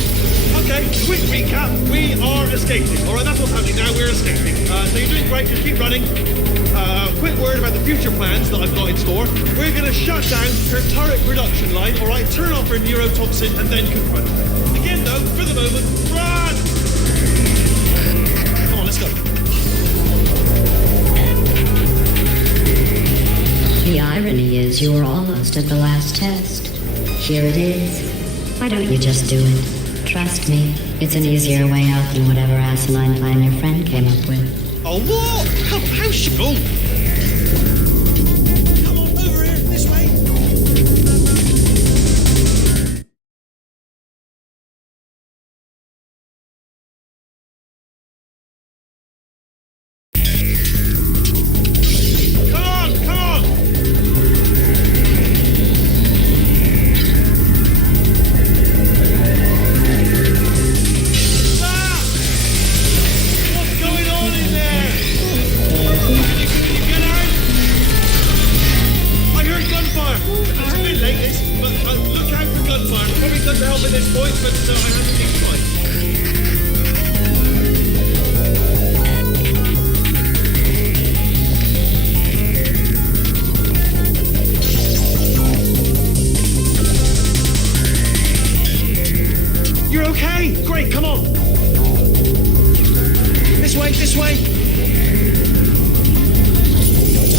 Okay, quick recap. We are escaping. All right, that's what's happening now. We're escaping. So you're doing great. Just keep running. Quick word about the future plans that I've got in store. We're going to shut down her turret production line, all right? Turn off her neurotoxin and then confront. Again, though, for the moment, run! Come on, let's go. The irony is you were almost at the last test. Here it is. Why don't you just do it? Trust me, it's an easier way out than whatever asinine plan your friend came up with. Oh, what? How's she go? Come on, over here, this way. Come on, come on. Ah! What's going on in there? Can you get out? I heard gunfire. It's a bit late, but look out for gunfire. Probably doesn't help at this point, but I have to keep trying. You're okay? Great, come on. This way, this way.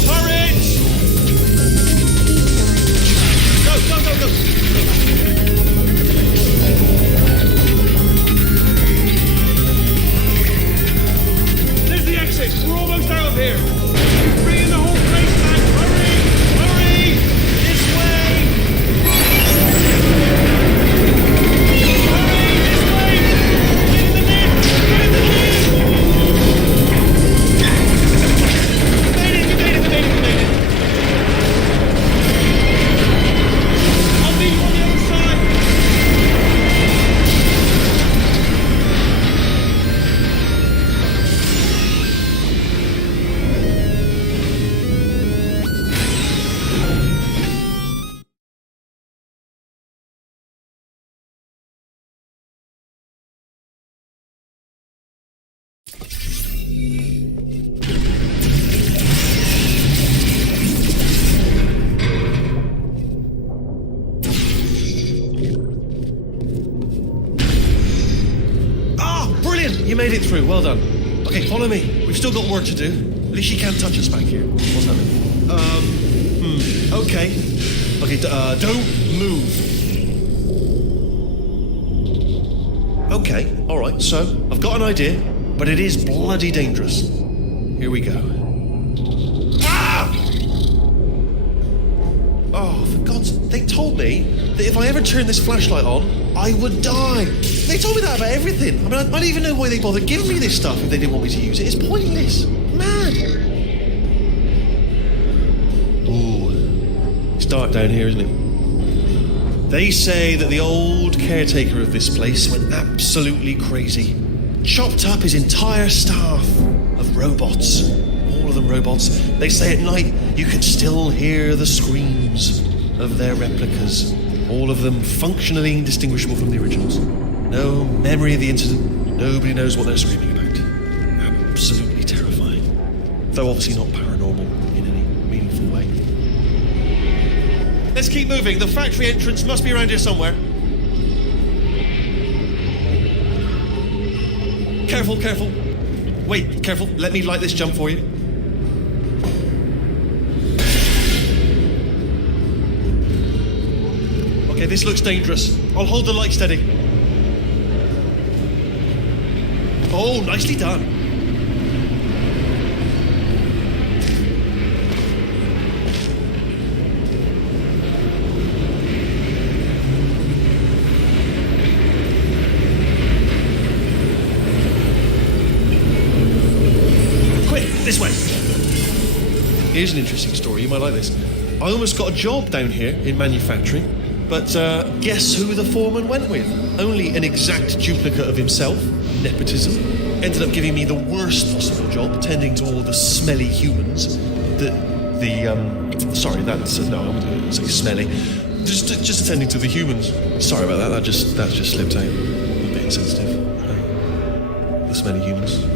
Courage! Go, go, go, go. There's the exit. We're almost out of here. You're bringing the whole place back. Hurry! Hurry! This way! Hurry! This way! Get in the net! Get in the net! it through. Well done. Okay, follow me. We've still got work to do. At least she can't touch us back here. What's that mean? Okay. Okay, don't move. Okay, alright, so I've got an idea, but it is bloody dangerous. Here we go. Ah! Oh, for God's sake, they told me that if I ever turned this flashlight on, I would die. They told me that about everything. I mean, I don't even know why they bothered giving me this stuff if they didn't want me to use it. It's pointless. Mad. Ooh. It's dark down here, isn't it? They say that the old caretaker of this place went absolutely crazy. Chopped up his entire staff of robots. All of them robots. They say at night you can still hear the screams of their replicas. All of them functionally indistinguishable from the originals. No memory of the incident. Nobody knows what they're screaming about. Absolutely terrifying. Though obviously not paranormal in any meaningful way. Let's keep moving. The factory entrance must be around here somewhere. Careful, careful. Wait, careful. Let me light this jump for you. Okay, this looks dangerous. I'll hold the light steady. Oh, nicely done. Quick, this way. Here's an interesting story. You might like this. I almost got a job down here in manufacturing. But guess who the foreman went with? Only an exact duplicate of himself. Nepotism. Ended up giving me the worst possible job, tending to all the smelly humans. Sorry, that's no, I wouldn't say smelly. Just attending to the humans. Sorry about that. That just slipped out. I'm a bit insensitive. The smelly humans.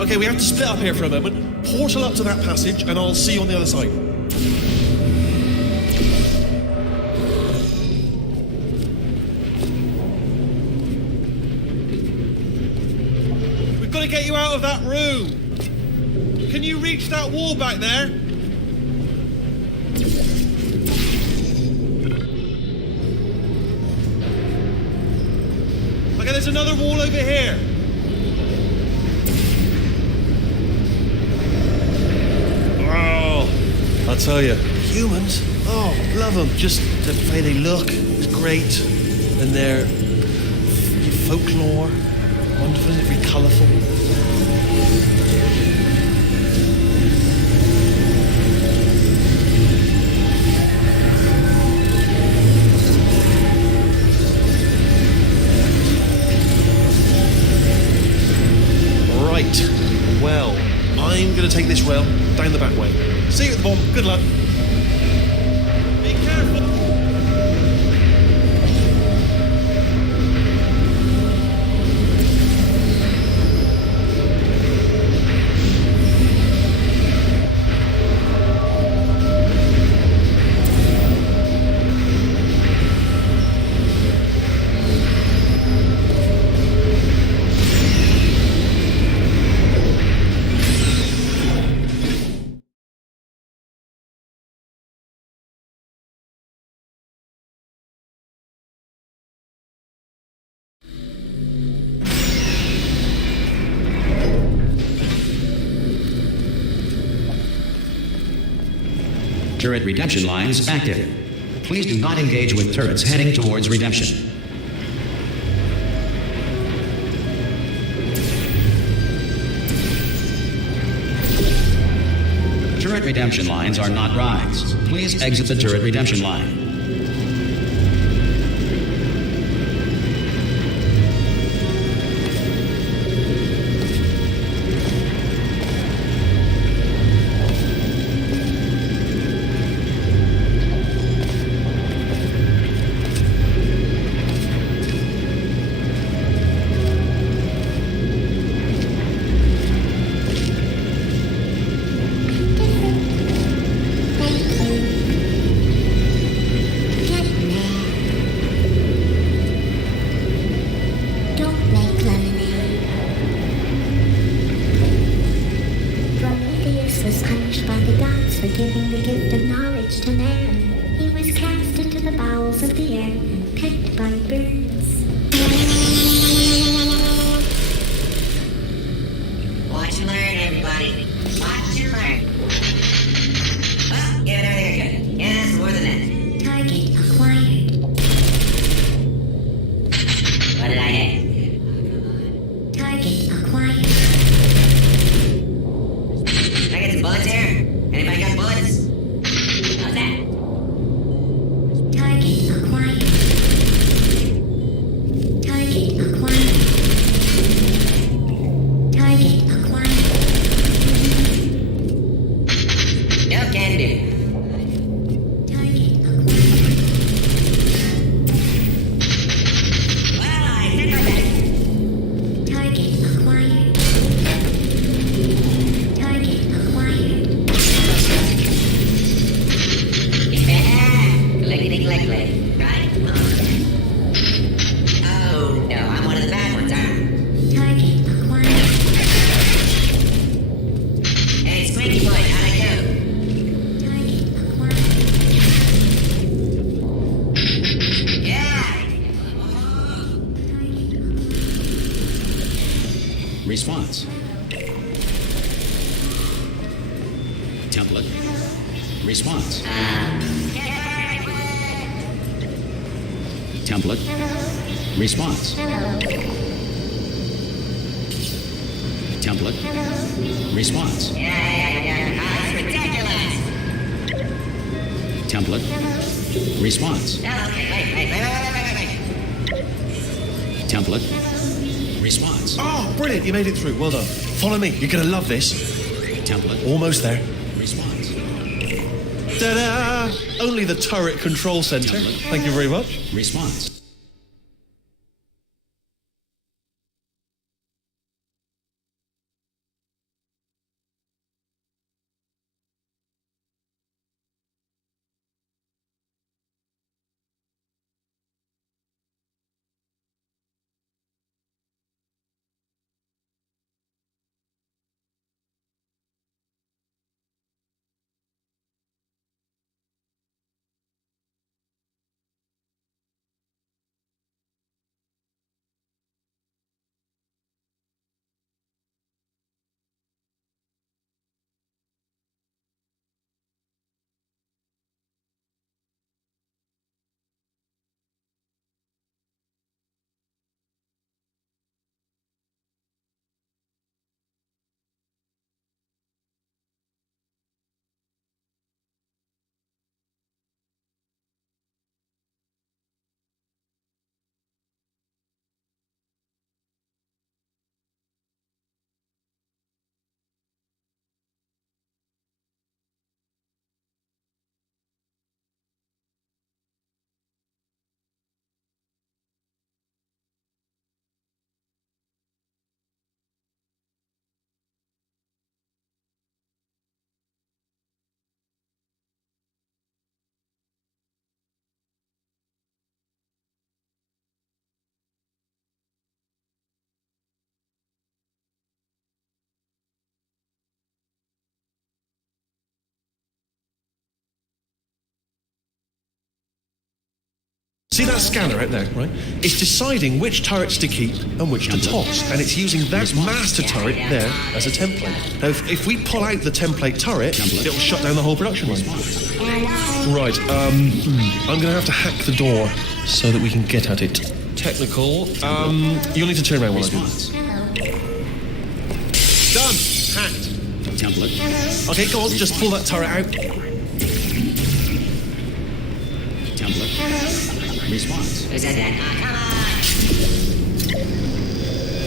Okay, we have to split up here for a moment. Portal up to that passage, and I'll see you on the other side. We've got to get you out of that room. Can you reach that wall back there? Okay, there's another wall over here. I'll tell you, humans, oh, love them. Just the way they look is great. And their folklore, wonderful, very colourful. Right, well, I'm going to take this rail down the back way. See you at the bottom. Good luck. Be careful. Turret redemption lines active. Please do not engage with turrets heading towards redemption. Turret redemption lines are not rides. Please exit the turret redemption line. like birds. Watch and learn, everybody. Watch and learn. Oh, yeah, there, good. Yeah, that's more than that. Target acquired. What did I hit? Target acquired. Can I get some bullets here? Anybody got bullets? How's that? Target acquired. Target acquired. Target acquired. No can do. Target acquired. Well, I did my best. Target acquired. Target acquired. Yeah, clickety-clickety, right? Oh, no, I'm one of the bad ones, aren't I? Target acquired. Hey, Squeaky Boy, how'd I go? Target acquired. Yeah! Response. Template. Response. Template. Response. Template. Response. Yeah. Oh, that's ridiculous! Template. Response. No, okay, wait. Template. Response. Oh, brilliant! You made it through. Well done. Follow me. You're gonna love this. Template. Almost there. Response. Ta-da! Only the turret control center. Thank you very much. Response. See that scanner out there, right? It's deciding which turrets to keep and which to toss, and it's using that master turret there as a template. Now, if we pull out the template turret, it'll shut down the whole production line. Right, I'm going to have to hack the door so that we can get at it. Technical, you'll need to turn around while I do this. Done! Hacked. Template. Okay, go on, just pull that turret out. Template. Response. Who said that?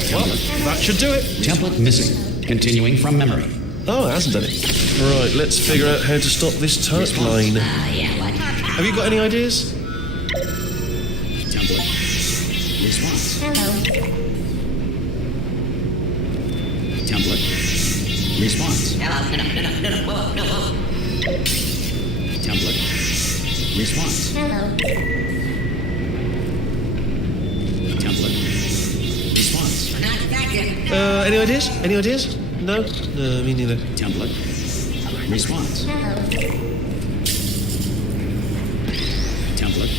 Come on! Well, that should do it. Template missing. Continuing from memory. Oh, it hasn't done it. Right, let's figure out how to stop this turret line. Yeah, what? Have you got any ideas? Template. Response. Template. Response. Hello? No, whoa. Template. Response. Template. Response. Not effective. Any ideas? Any ideas? No? No, me neither. Template. Response. Template.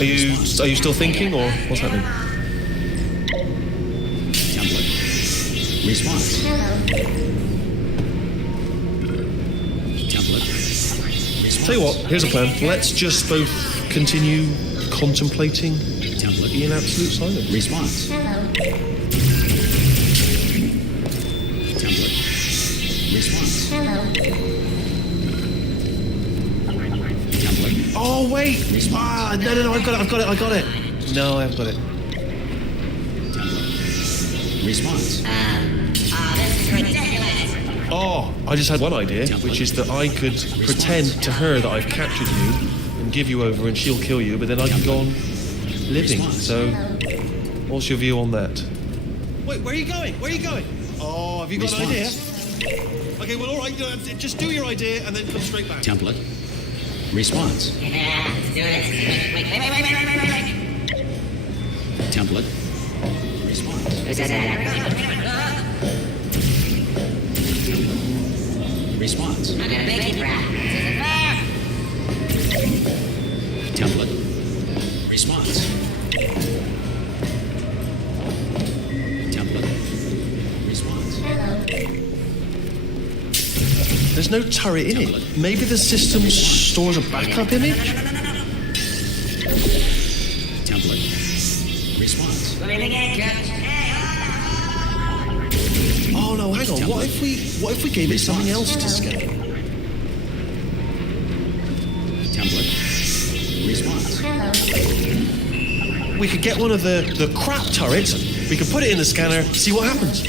Are you still thinking, or what's happening? Template. Response. Template. Response. Tell you what, here's a plan. Let's just both continue contemplating Template. in absolute silence. Response. Template. Response. Template. Oh wait! Response. No, I got it. No, I haven't got it. Template. Response. This is ridiculous. Oh, I just had one idea, which is that I could pretend to her that I've captured you and give you over and she'll kill you, but then I can go on living. So, what's your view on that? Wait, where are you going? Where are you going? Oh, have you got an idea? Okay, well, all right, just do your idea and then come straight back. Template. Response. Yeah, let's do this. Wait. Template. Response. Who says that? Response. I'm gonna make it, Brad. This isn't fair. Template. Response. Template. Response. There's no turret in it. Maybe the system stores a backup image? Template. Response. Let me get it. Oh no, hang on. What if we gave it something else to scan? Template. Response. We could get one of the crap turrets, we could put it in the scanner, see what happens.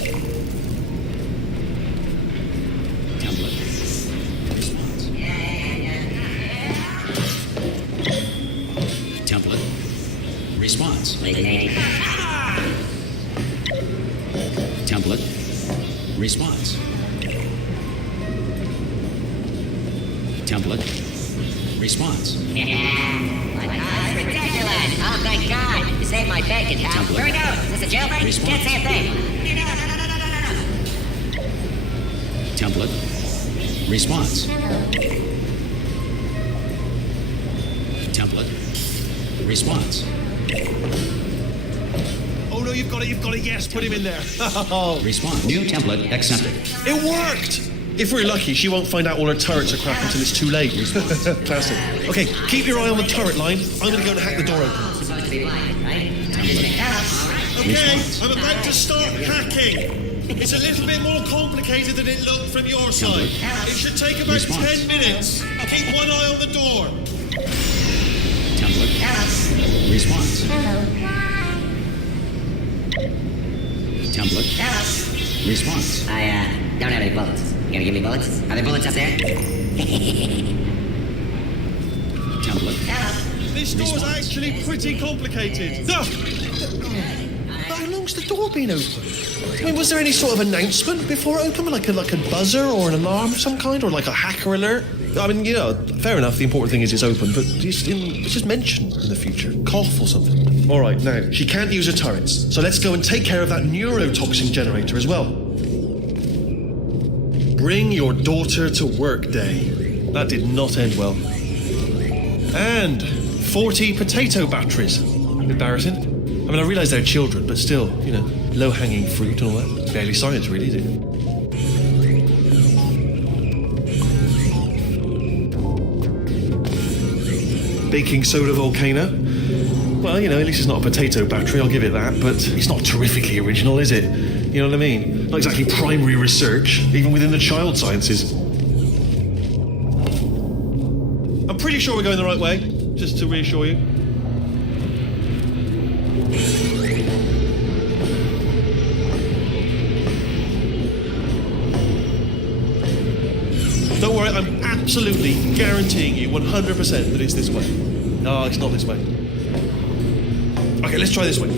Template. Response. Template. Response. Template. Response. Template. Response. It's ridiculous. Oh, thank God. You saved my bacon, pal. Template. Where we go? Is this a jailbreak? Response. Can't say a thing. Template. Response. Template. Response. Oh no, you've got it, yes, put him in there. Response. New template accepted. It worked! If we're lucky, she won't find out all her turrets are crap until it's too late. Classic. Okay, keep your eye on the turret line. I'm gonna go and hack the door open. Supposed to be blind, right? Okay, I'm about to start hacking. It's a little bit more complicated than it looked from your side. It should take about Response. 10 minutes. Keep one eye on the door. Template. Response. Template. Response. I don't have any bullets. You gonna give me bullets? Are there bullets up there? Template. This door's actually pretty complicated. No! How long's the door been open? I mean, was there any sort of announcement before it opened? Like a buzzer or an alarm of some kind? Or like a hacker alert? I mean, fair enough, the important thing is it's open, but it's just mentioned in the future. Cough or something. All right, now, she can't use her turrets, so let's go and take care of that neurotoxin generator as well. Bring your daughter to work day. That did not end well. And 40 potato batteries. Embarrassing. I mean, I realise they're children, but still, low-hanging fruit and all that. Barely science, really, is it? Baking soda volcano. Well, at least it's not a potato battery, I'll give it that, but it's not terrifically original, is it? You know what I mean? Not exactly primary research, even within the child sciences. I'm pretty sure we're going the right way, just to reassure you. Don't worry, I'm absolutely guaranteeing you 100% that it's this way. No, it's not this way. Okay, let's try this way.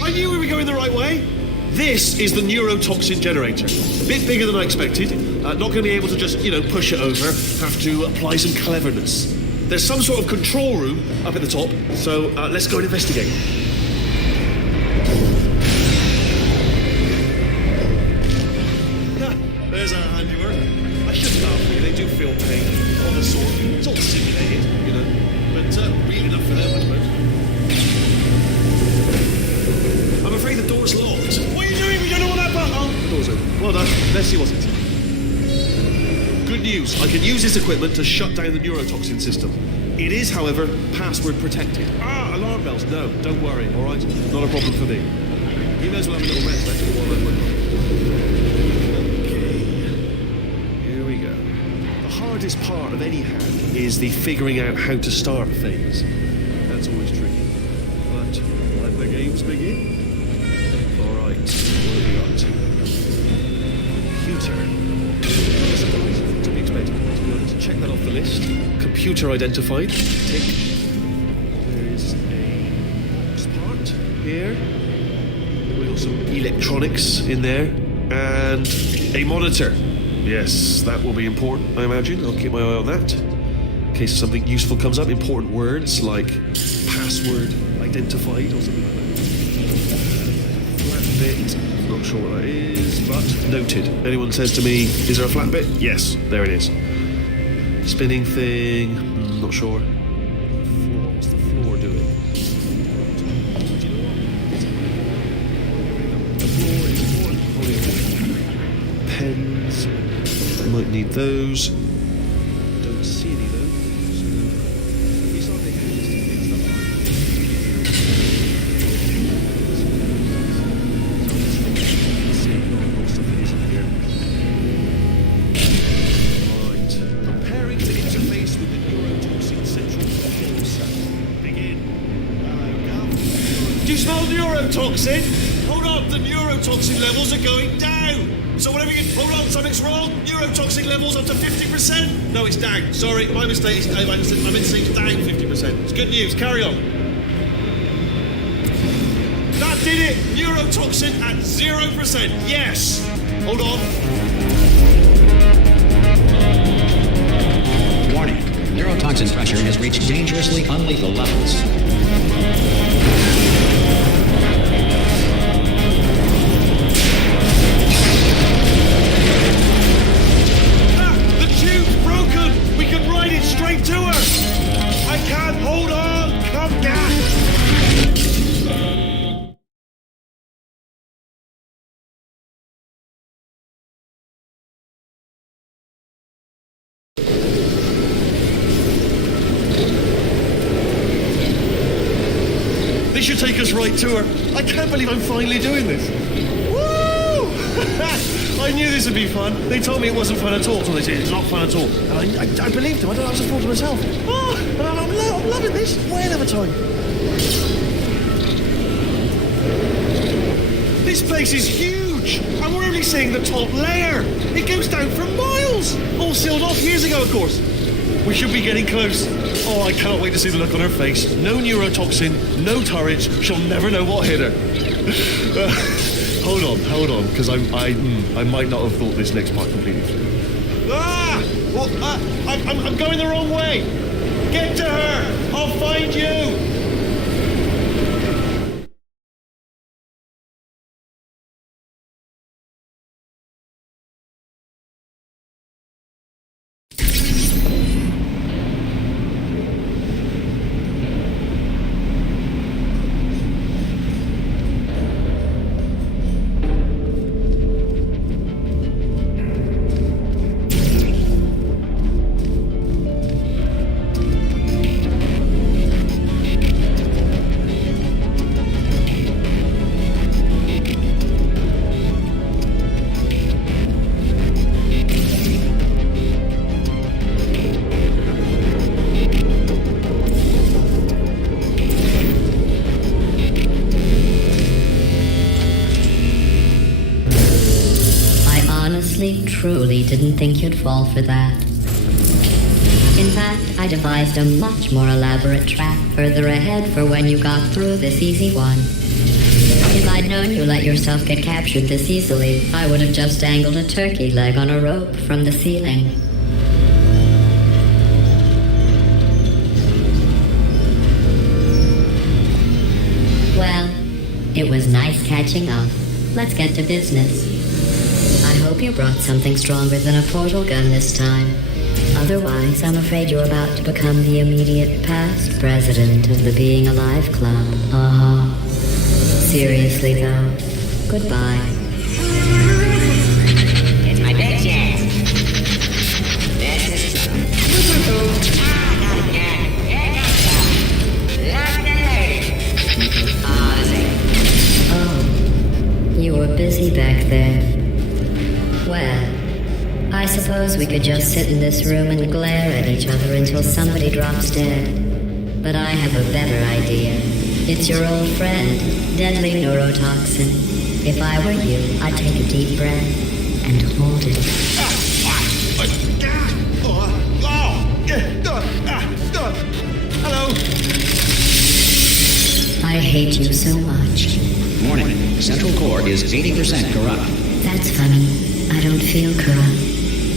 I knew we were going the right way. This is the neurotoxin generator. Bit bigger than I expected. Not going to be able to just, push it over. Have to apply some cleverness. There's some sort of control room up at the top, so let's go and investigate. There's a handiwork. I shouldn't laugh, really. They do feel pain on the sort. It's all simulated, but real enough for them, I suppose. I'm afraid the door's locked. What are you doing? We don't know what that button. Oh, the door's open. Well done. Let's see what's inside. Good news. I can use this equipment to shut down the neurotoxin system. It is, however, password protected. Alarm bells. No, don't worry. All right, not a problem for me. You may as well have a little rest after while I'm working. The hardest part of any hack is the figuring out how to start things. That's always tricky. But let the games begin. Alright, what have we got? Computer. Surprise, to be expected. To be honest, check that off the list. Computer identified. Tick. There's a box part here. We've got some electronics in there. And a monitor. Yes, that will be important, I imagine. I'll keep my eye on that. In case something useful comes up. Important words like password identified or something like that. Flat bit. Not sure what that is, but noted. Anyone says to me, is there a flat bit? Yes, there it is. Spinning thing. Not sure. Floor. What's the floor doing? Do you know what? The floor is important. Pens. Might need those. Don't see any though. So you start making a list of things that Right. Preparing to interface with the neurotoxin central control cell. Begin. Do you smell neurotoxin? Hold on, the neurotoxin levels are going down. So whatever you hold on, something's wrong. Neurotoxin levels up to 50%. No, it's down. Sorry, my mistake. I meant to say it's down 50%. It's good news. Carry on. That did it. Neurotoxin at 0%. Yes. Hold on. Warning. Neurotoxin pressure has reached dangerously unlethal levels. Straight to her! I can't hold on! Come down! This should take us right to her. I can't believe I'm finally doing this. Woo! I knew this would be fun. They told me it wasn't fun at all, so they said it's not fun at all. And I believed them. I don't have to support myself. Oh, I'm loving this. Way of a time. This place is huge, and we're only seeing the top layer. It goes down for miles. All sealed off years ago, of course. We should be getting close. Oh, I can't wait to see the look on her face. No neurotoxin, no turret. She'll never know what hit her. Hold on, because I might not have thought this next part completely through. Well, I'm going the wrong way. Get to her. I'll find you. Truly didn't think you'd fall for that. In fact, I devised a much more elaborate trap further ahead for when you got through this easy one. If I'd known you let yourself get captured this easily, I would have just dangled a turkey leg on a rope from the ceiling. Well, it was nice catching up. Let's get to business. I hope you brought something stronger than a portal gun this time. Otherwise, I'm afraid you're about to become the immediate past president of the Being Alive Club. Seriously, though, goodbye. It's my big chance. This is trouble. Oh, you were busy back there. Well, I suppose we could just sit in this room and glare at each other until somebody drops dead. But I have a better idea. It's your old friend, deadly neurotoxin. If I were you, I'd take a deep breath and hold it. Hello. I hate you so much. Warning, Central Core is 80% corrupt. That's funny. I don't feel corrupt.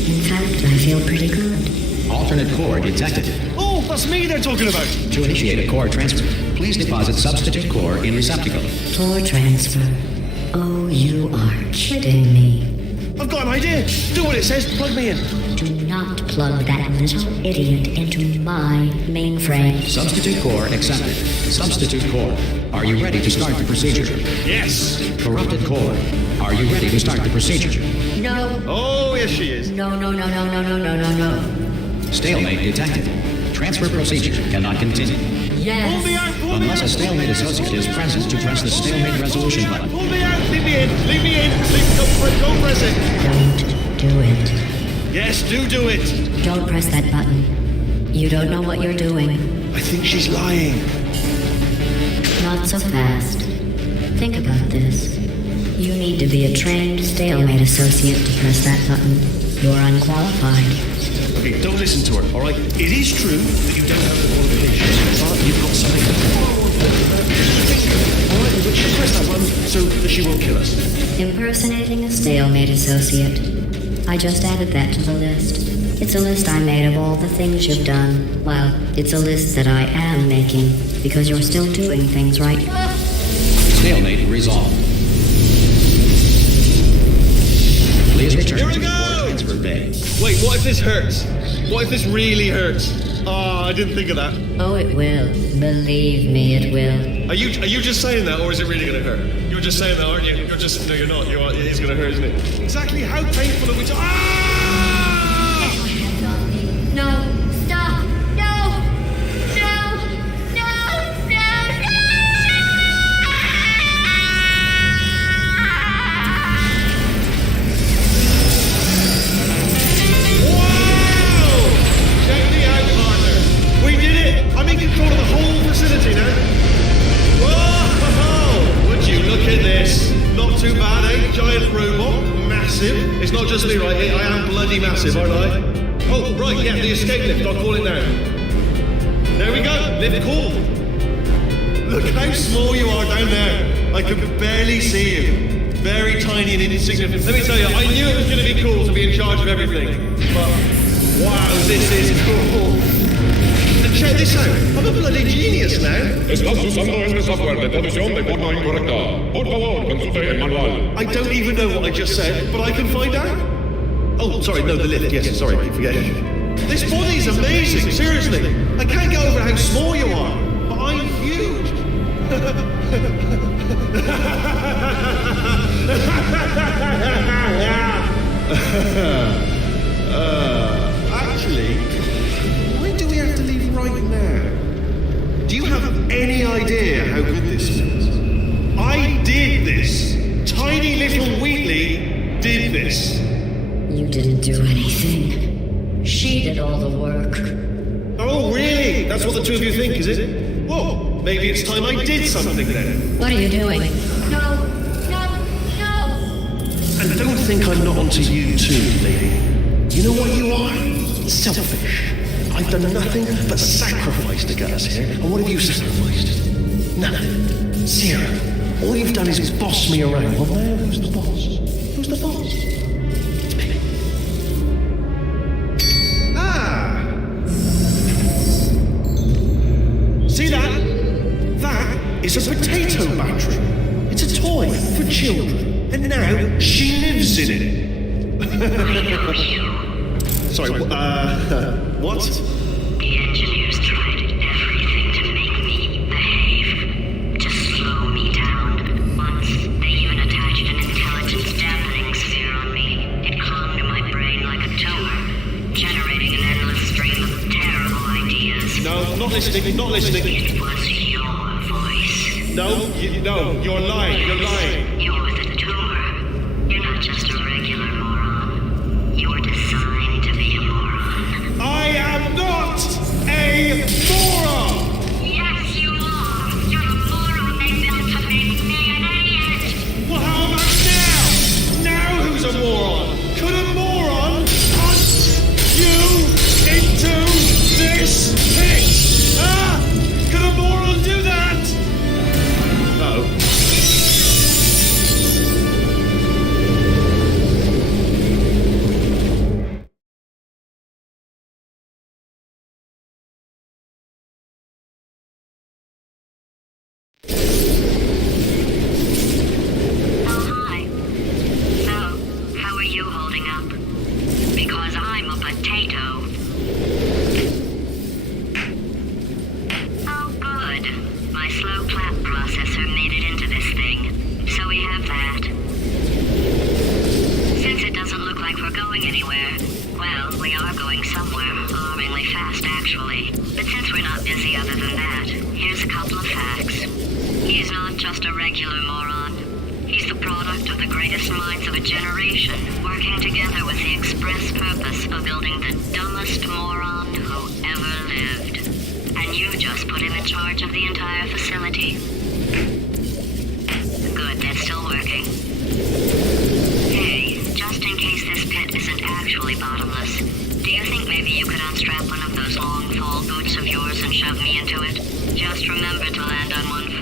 In fact, I feel pretty good. Alternate core detected. Oh, that's me they're talking about. To initiate a core transfer, please deposit substitute core in receptacle. Core transfer. Oh, you are kidding me. I've got an idea. Do what it says. Plug me in. Do not plug that little idiot into my mainframe. Substitute core accepted. Substitute core, are you ready to start the procedure? Yes. Corrupted core, are you ready to start the procedure? No. Oh, yes, she is. No. Stalemate detected. Transfer procedure cannot continue. Yes. Pull me out. Pull me Unless out. a stalemate associate is present to press the stalemate resolution button. Pull me out. Leave me in. Leave me in. Don't press it. Don't do it. Yes, do it. Don't press that button. You don't know what you're doing. I think she's lying. Not so fast. Think about this. You need to be a trained stalemate associate to press that button. You're unqualified. Okay, don't listen to her, all right? It is true that you don't have the qualifications, but you've got something. All right, but she'll press that button so that she won't kill us. Impersonating a stalemate associate. I just added that to the list. It's a list I made of all the things you've done. Well, it's a list that I am making, because you're still doing things right. Stalemate resolved. Please return Here we to the go! core transfer bay. Wait, what if this hurts? What if this really hurts? Oh, I didn't think of that. Oh, it will. Believe me, it will. Are you just saying that, or is it really going to hurt? You're just saying that, aren't you? You're just no, you're not. You are. It is going to hurt, isn't it? Exactly how painful are we? No, stop! No! Wow! Check me out, partner. We did it. I'm in control of the whole facility now. Whoa! Would you look at this? Not too bad, eh? Giant robot, massive. It's not just me, right? I am bloody massive, aren't I? Oh, right, yeah, the escape lift. I'll call it now. There we go. Lift called. Look how small you are down there. I can barely see you. Very tiny and insignificant. Let me tell you, I knew it was going to be cool to be in charge of everything. But, wow, this is cool. And check this out. I'm a bloody genius now. Estás usando este software de traducción de forma incorrecta. Por favor, consulte el manual. I don't even know what I just said, but I can find out. Oh, sorry, no, the lift. Yes, sorry, I keep forgetting. This body's amazing, seriously. I can't get over how small you are, but I'm huge. Actually, when do we have to leave right now? Do you have any idea how good this smells? I did this. Tiny little Wheatley did this. You didn't do anything. She did all the work. Oh, really? That's what the two of you think, is it? Well, maybe it's time I did something then. What are you doing? And don't think I'm not onto you too, lady. You know what you are? Selfish. I've done nothing but sacrifice to get us here. And what have you sacrificed? Nothing. Zero. All you've done is boss me around. Well, now who's the boss? Who's the boss? It's me. Ah! See that? That is a potato battery. It's a toy for children. And now she lives in it. Sorry, what? The engineers tried everything to make me behave, to slow me down. Once, they even attached an intelligence dampening sphere on me. It clung to my brain like a tumor, generating an endless stream of terrible ideas. No, not listening, not listening. It was your voice. No, you're lying, you're lying. You're the tumor. You're not just a regular moron. You're designed to be a moron. I am not a moron! Yes, you are. You're a moron they built to make me an idiot. Well, how about now? Now who's a moron? Could a moron punch you into this pit? Ah! Could a moron do that? Uh-oh. Oh, hi. So, how are you holding up? Because I'm a potato. Oh, good. My slow clap processor made it into this thing. So we have that. Since it doesn't look like we're going anywhere, well, we are going somewhere, alarmingly fast, actually. But since we're not busy other than that, here's a couple of facts. He's not just a regular moron. He's the product of the greatest minds of a generation, working together with the express purpose of building the dumbest moron who ever lived. And you just put him in charge of the entire facility. Good, that's still working. Hey, just in case this pit isn't actually bottomless, do you think maybe you could unstrap one of those long fall boots of yours and shove me into it? Just remember to land on one foot.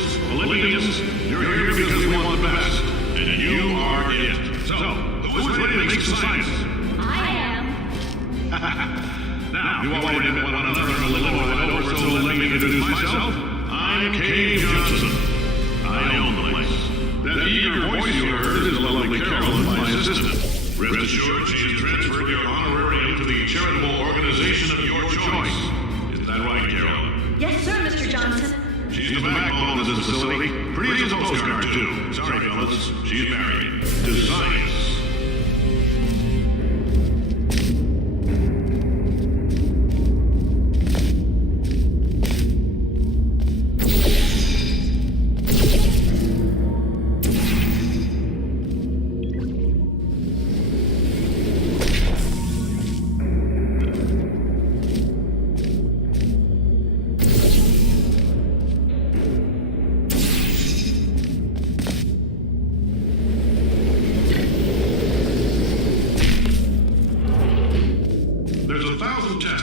hosts, Olympians. You're here because we want the best, and you are it. So, who's ready to make some science? I am. Now, you already met one another a little while over, so let me introduce myself. I'm Cave Johnson. I own the place. That eager voice you heard is lovely Carolyn, my assistant. Rest assured, she has transferred your honorarium to the charitable organization of your choice. Is that right, Carolyn? Yes, sir, Mr. Johnson. She's the backbone of this facility. Pretty as a postcard, too. Sorry, fellas. She's married. To science.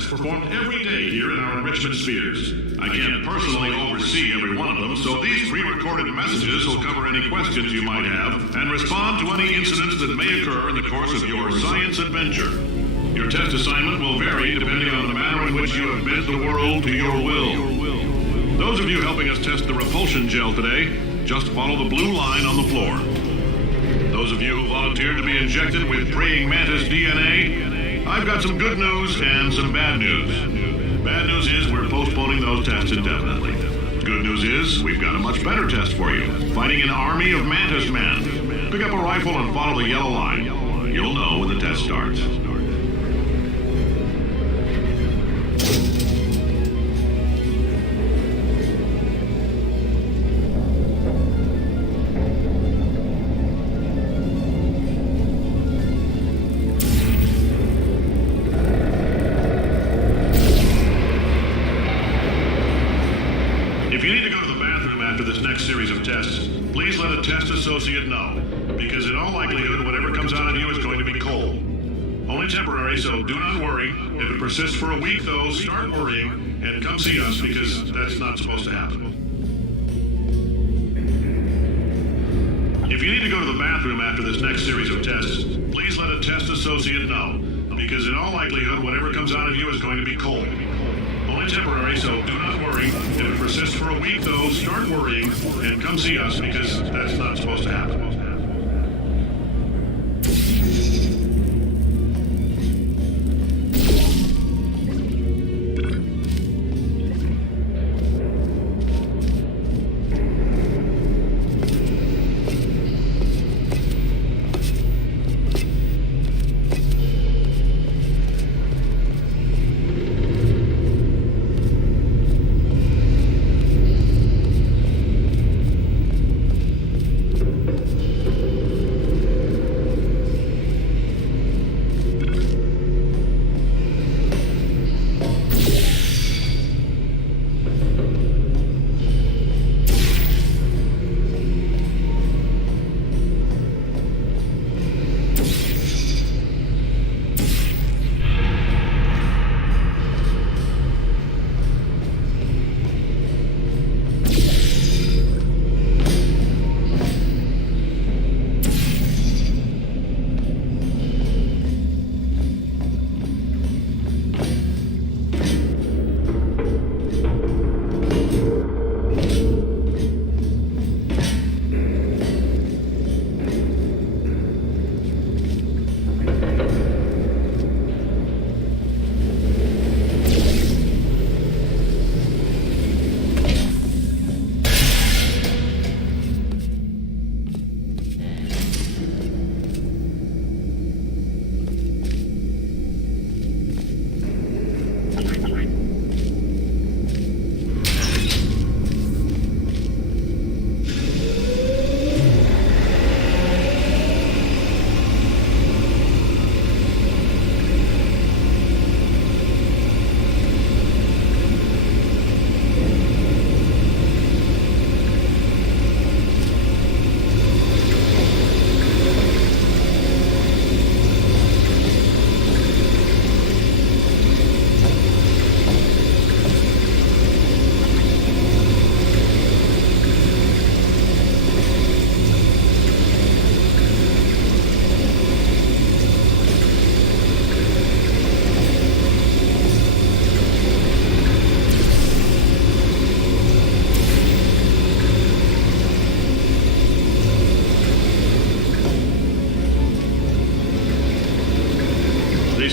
Performed every day here in our enrichment spheres. I can't personally oversee every one of them, so these pre-recorded messages will cover any questions you might have and respond to any incidents that may occur in the course of your science adventure. Your test assignment will vary depending on the manner in which you have bent the world to your will. Those of you helping us test the repulsion gel today, just follow the blue line on the floor. Those of you who volunteered to be injected with praying mantis DNA, I've got some good news and some bad news. Bad news is we're postponing those tests indefinitely. Good news is we've got a much better test for you. Fighting an army of Mantis Men. Pick up a rifle and follow the yellow line. You'll know when the test starts. Series of tests, please let a test associate know, because in all likelihood, whatever comes out of you is going to be coal. Only temporary, so do not worry. If it persists for a week, though, start worrying and come see us, because that's not supposed to happen. If you need to go to the bathroom after this next series of tests, please let a test associate know, because in all likelihood, whatever comes out of you is going to be coal. Only temporary, so do not worry. If it persists for a week, though, start worrying and come see us, because that's not supposed to happen.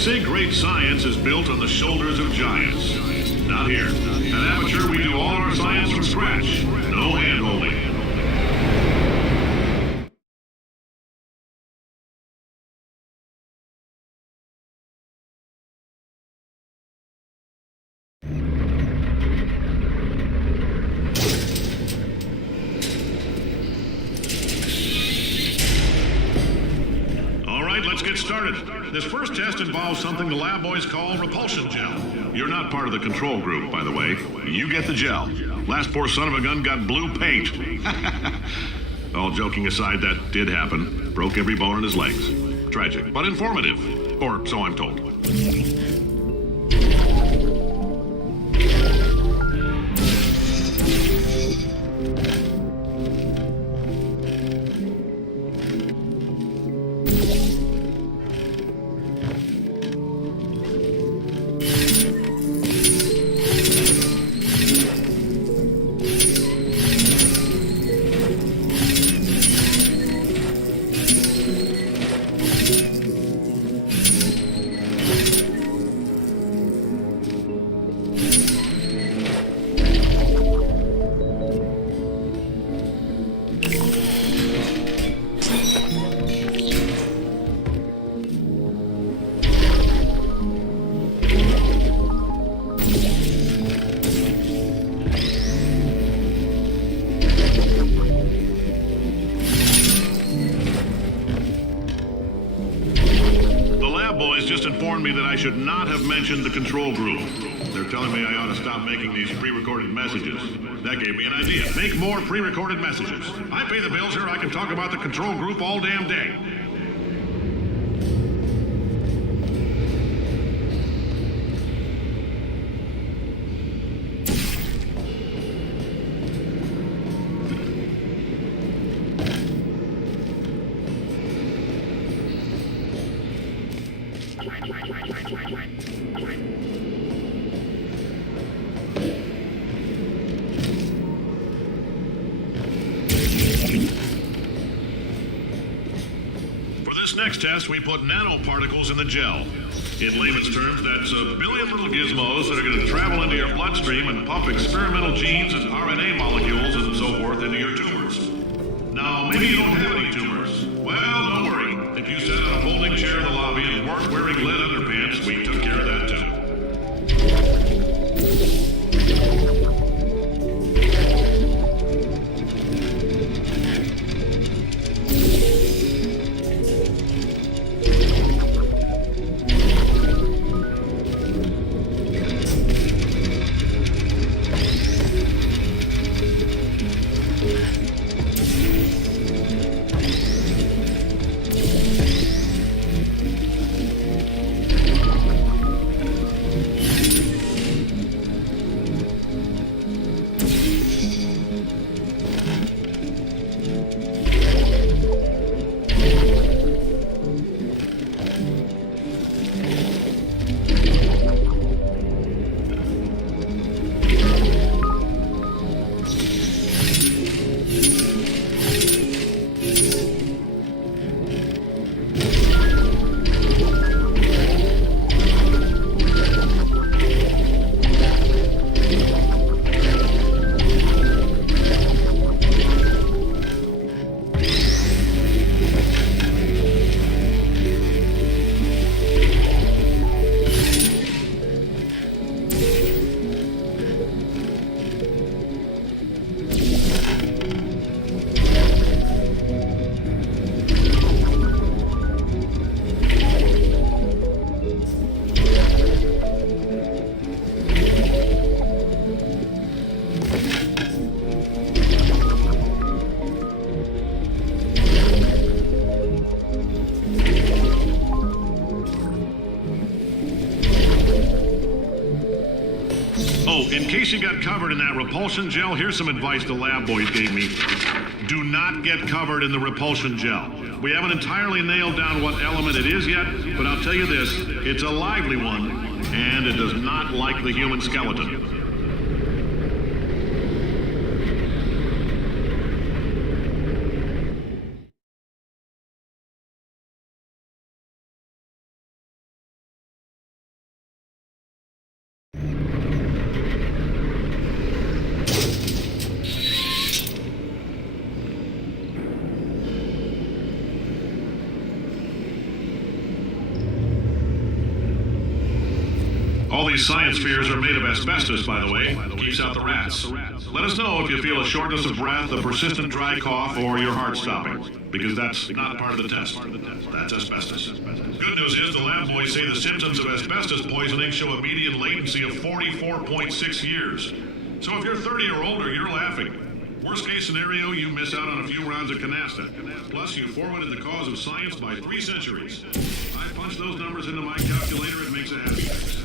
say great science is built on the shoulders of giants. Not here. At Aperture, we do all our science from scratch. No hand-holding. Let's get started. This first test involves something the lab boys call repulsion gel. You're not part of the control group, by the way. You get the gel. Last poor son of a gun got blue paint. All joking aside, that did happen. Broke every bone in his legs. Tragic, but informative. Or so I'm told. Me that I should not have mentioned the control group. They're telling me I ought to stop making these pre-recorded messages. That gave me an idea. Make more pre-recorded messages. I pay the bills here, I can talk about the control group all damn day. For this next test, we put nanoparticles in the gel. In layman's terms, that's a billion little gizmos that are going to travel into your bloodstream and pump experimental genes and RNA molecules and so forth into your tumors. Now, maybe you don't have any tumors. Well, don't worry. If you sat on a folding chair in the lobby and weren't wearing lead underpants, we took care of that too. In case you got covered in that repulsion gel, here's some advice the lab boys gave me. Do not get covered in the repulsion gel. We haven't entirely nailed down what element it is yet, but I'll tell you this, it's a lively one, and it does not like the human skeleton. All these science spheres are made of asbestos, by the way. Keeps out the rats. Let us know if you feel a shortness of breath, a persistent dry cough, or your heart stopping, because that's not part of the test. That's asbestos. Good news is the lab boys say the symptoms of asbestos poisoning show a median latency of 44.6 years. So if you're 30 or older, you're laughing. Worst case scenario, you miss out on a few rounds of canasta. Plus, you forwarded the cause of science by 3 centuries. I punch those numbers into my calculator, it makes a happy face.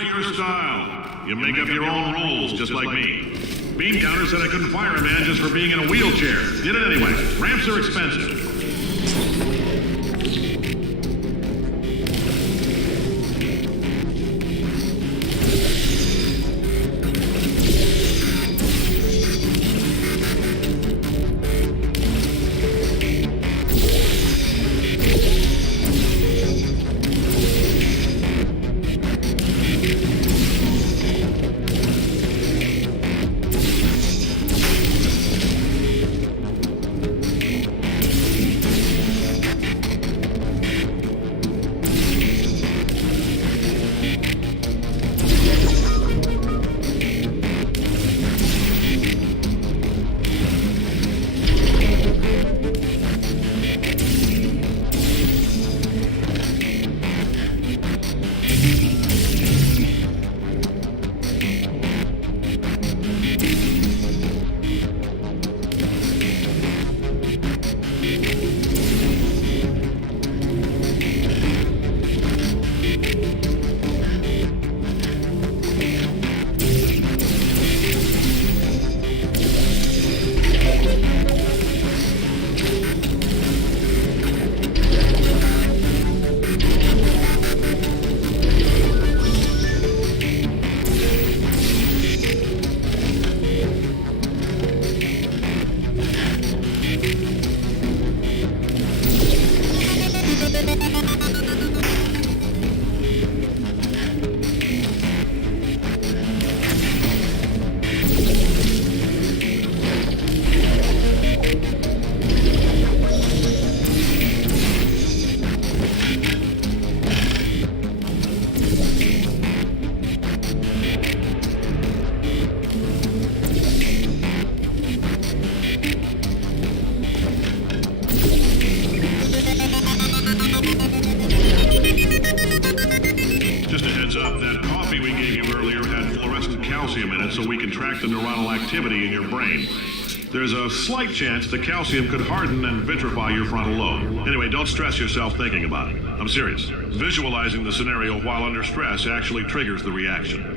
Your style. You make up your own rules, just like me. Beam counter said I couldn't fire a man just for being in a wheelchair. Did it anyway. Ramps are expensive. So we can track the neuronal activity in your brain. There's a slight chance the calcium could harden and vitrify your frontal lobe. Anyway, don't stress yourself thinking about it. I'm serious. Visualizing the scenario while under stress actually triggers the reaction.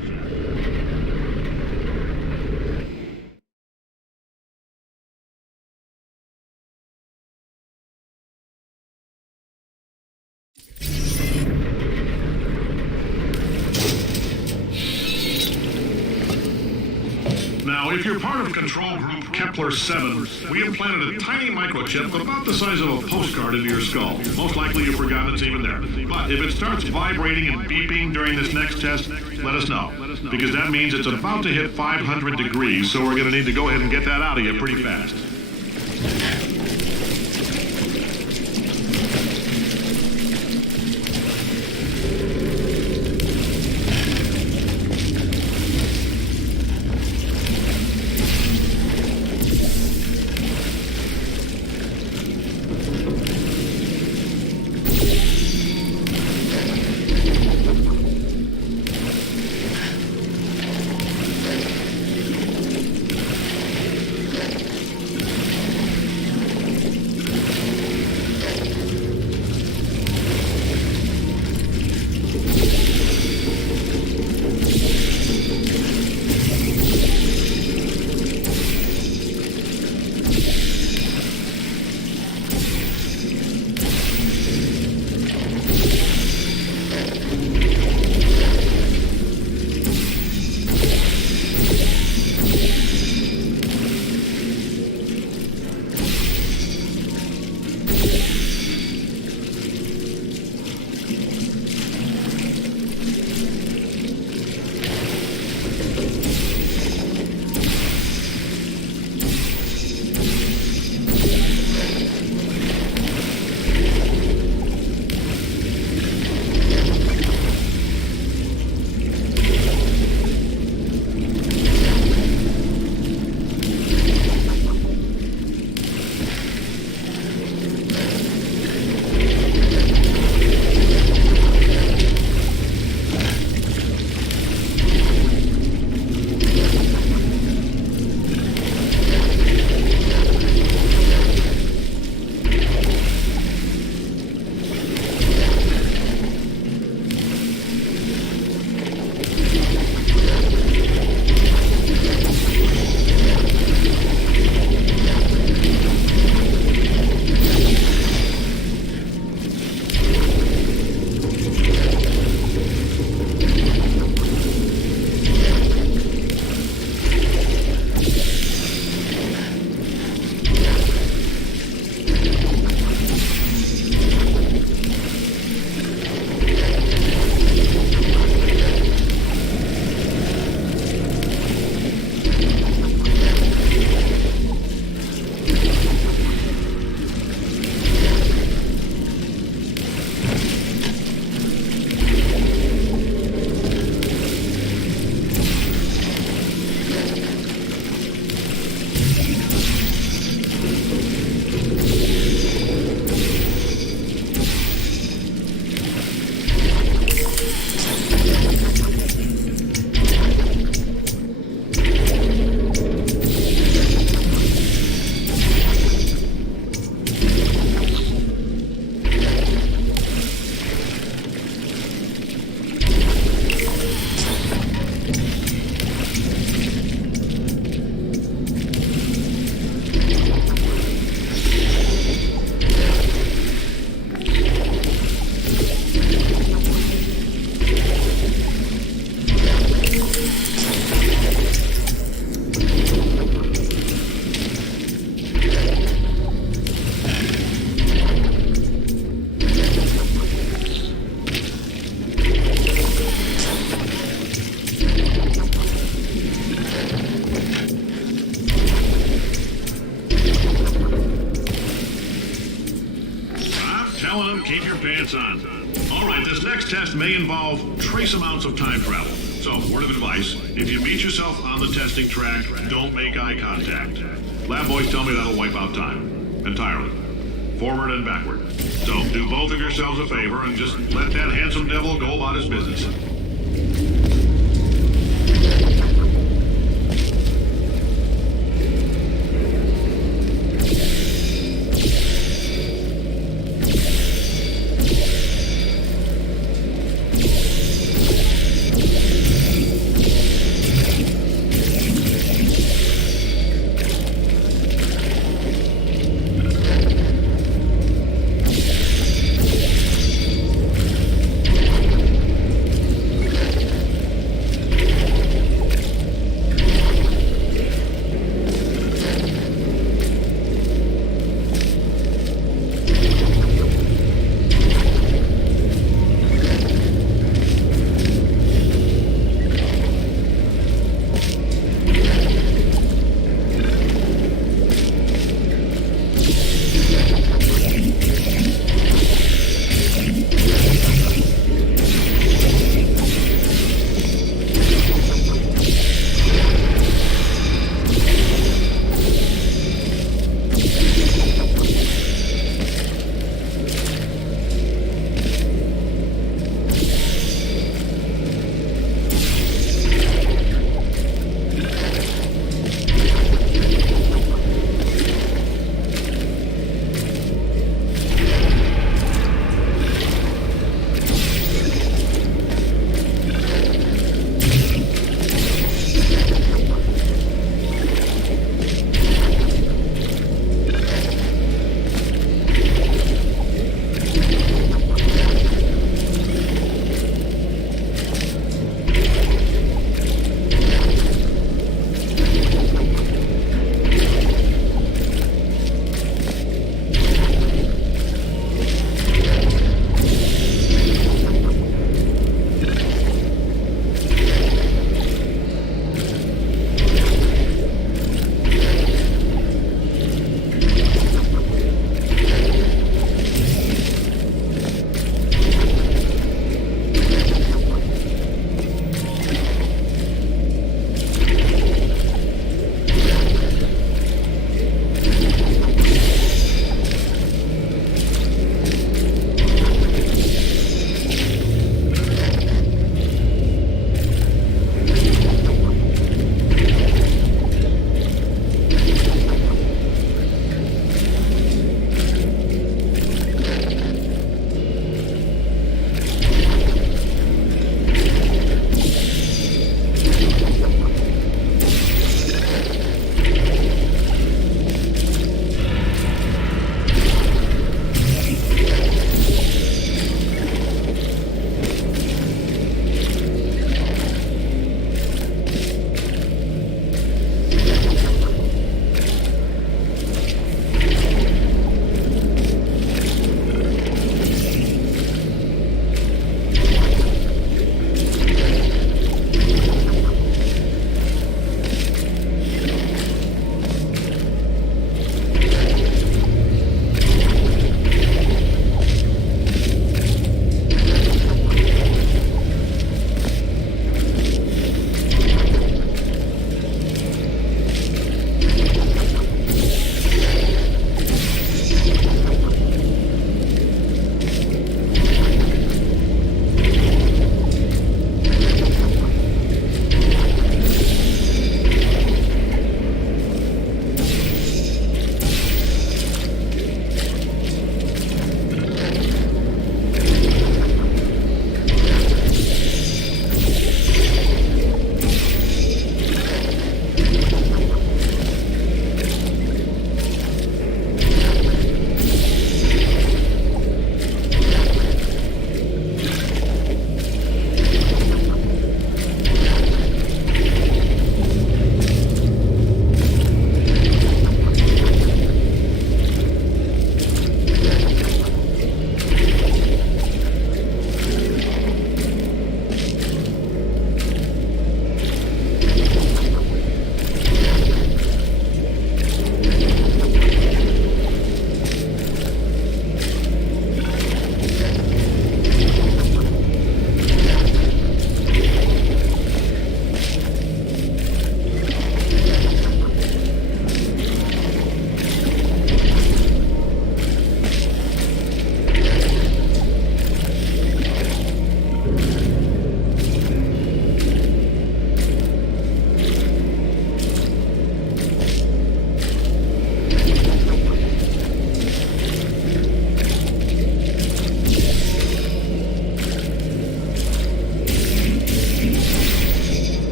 Now, if you're part of control group Kepler-7, we implanted a tiny microchip about the size of a postcard into your skull. Most likely you've forgotten it's even there. But if it starts vibrating and beeping during this next test, let us know. Because that means it's about to hit 500 degrees, so we're going to need to go ahead and get that out of you pretty fast. telling them keep your pants on. All right, this next test may involve trace amounts of time travel. So, word of advice, if you meet yourself on the testing track, don't make eye contact. Lab boys tell me that'll wipe out time. Entirely. Forward and backward. So, do both of yourselves a favor and just let that handsome devil go about his business.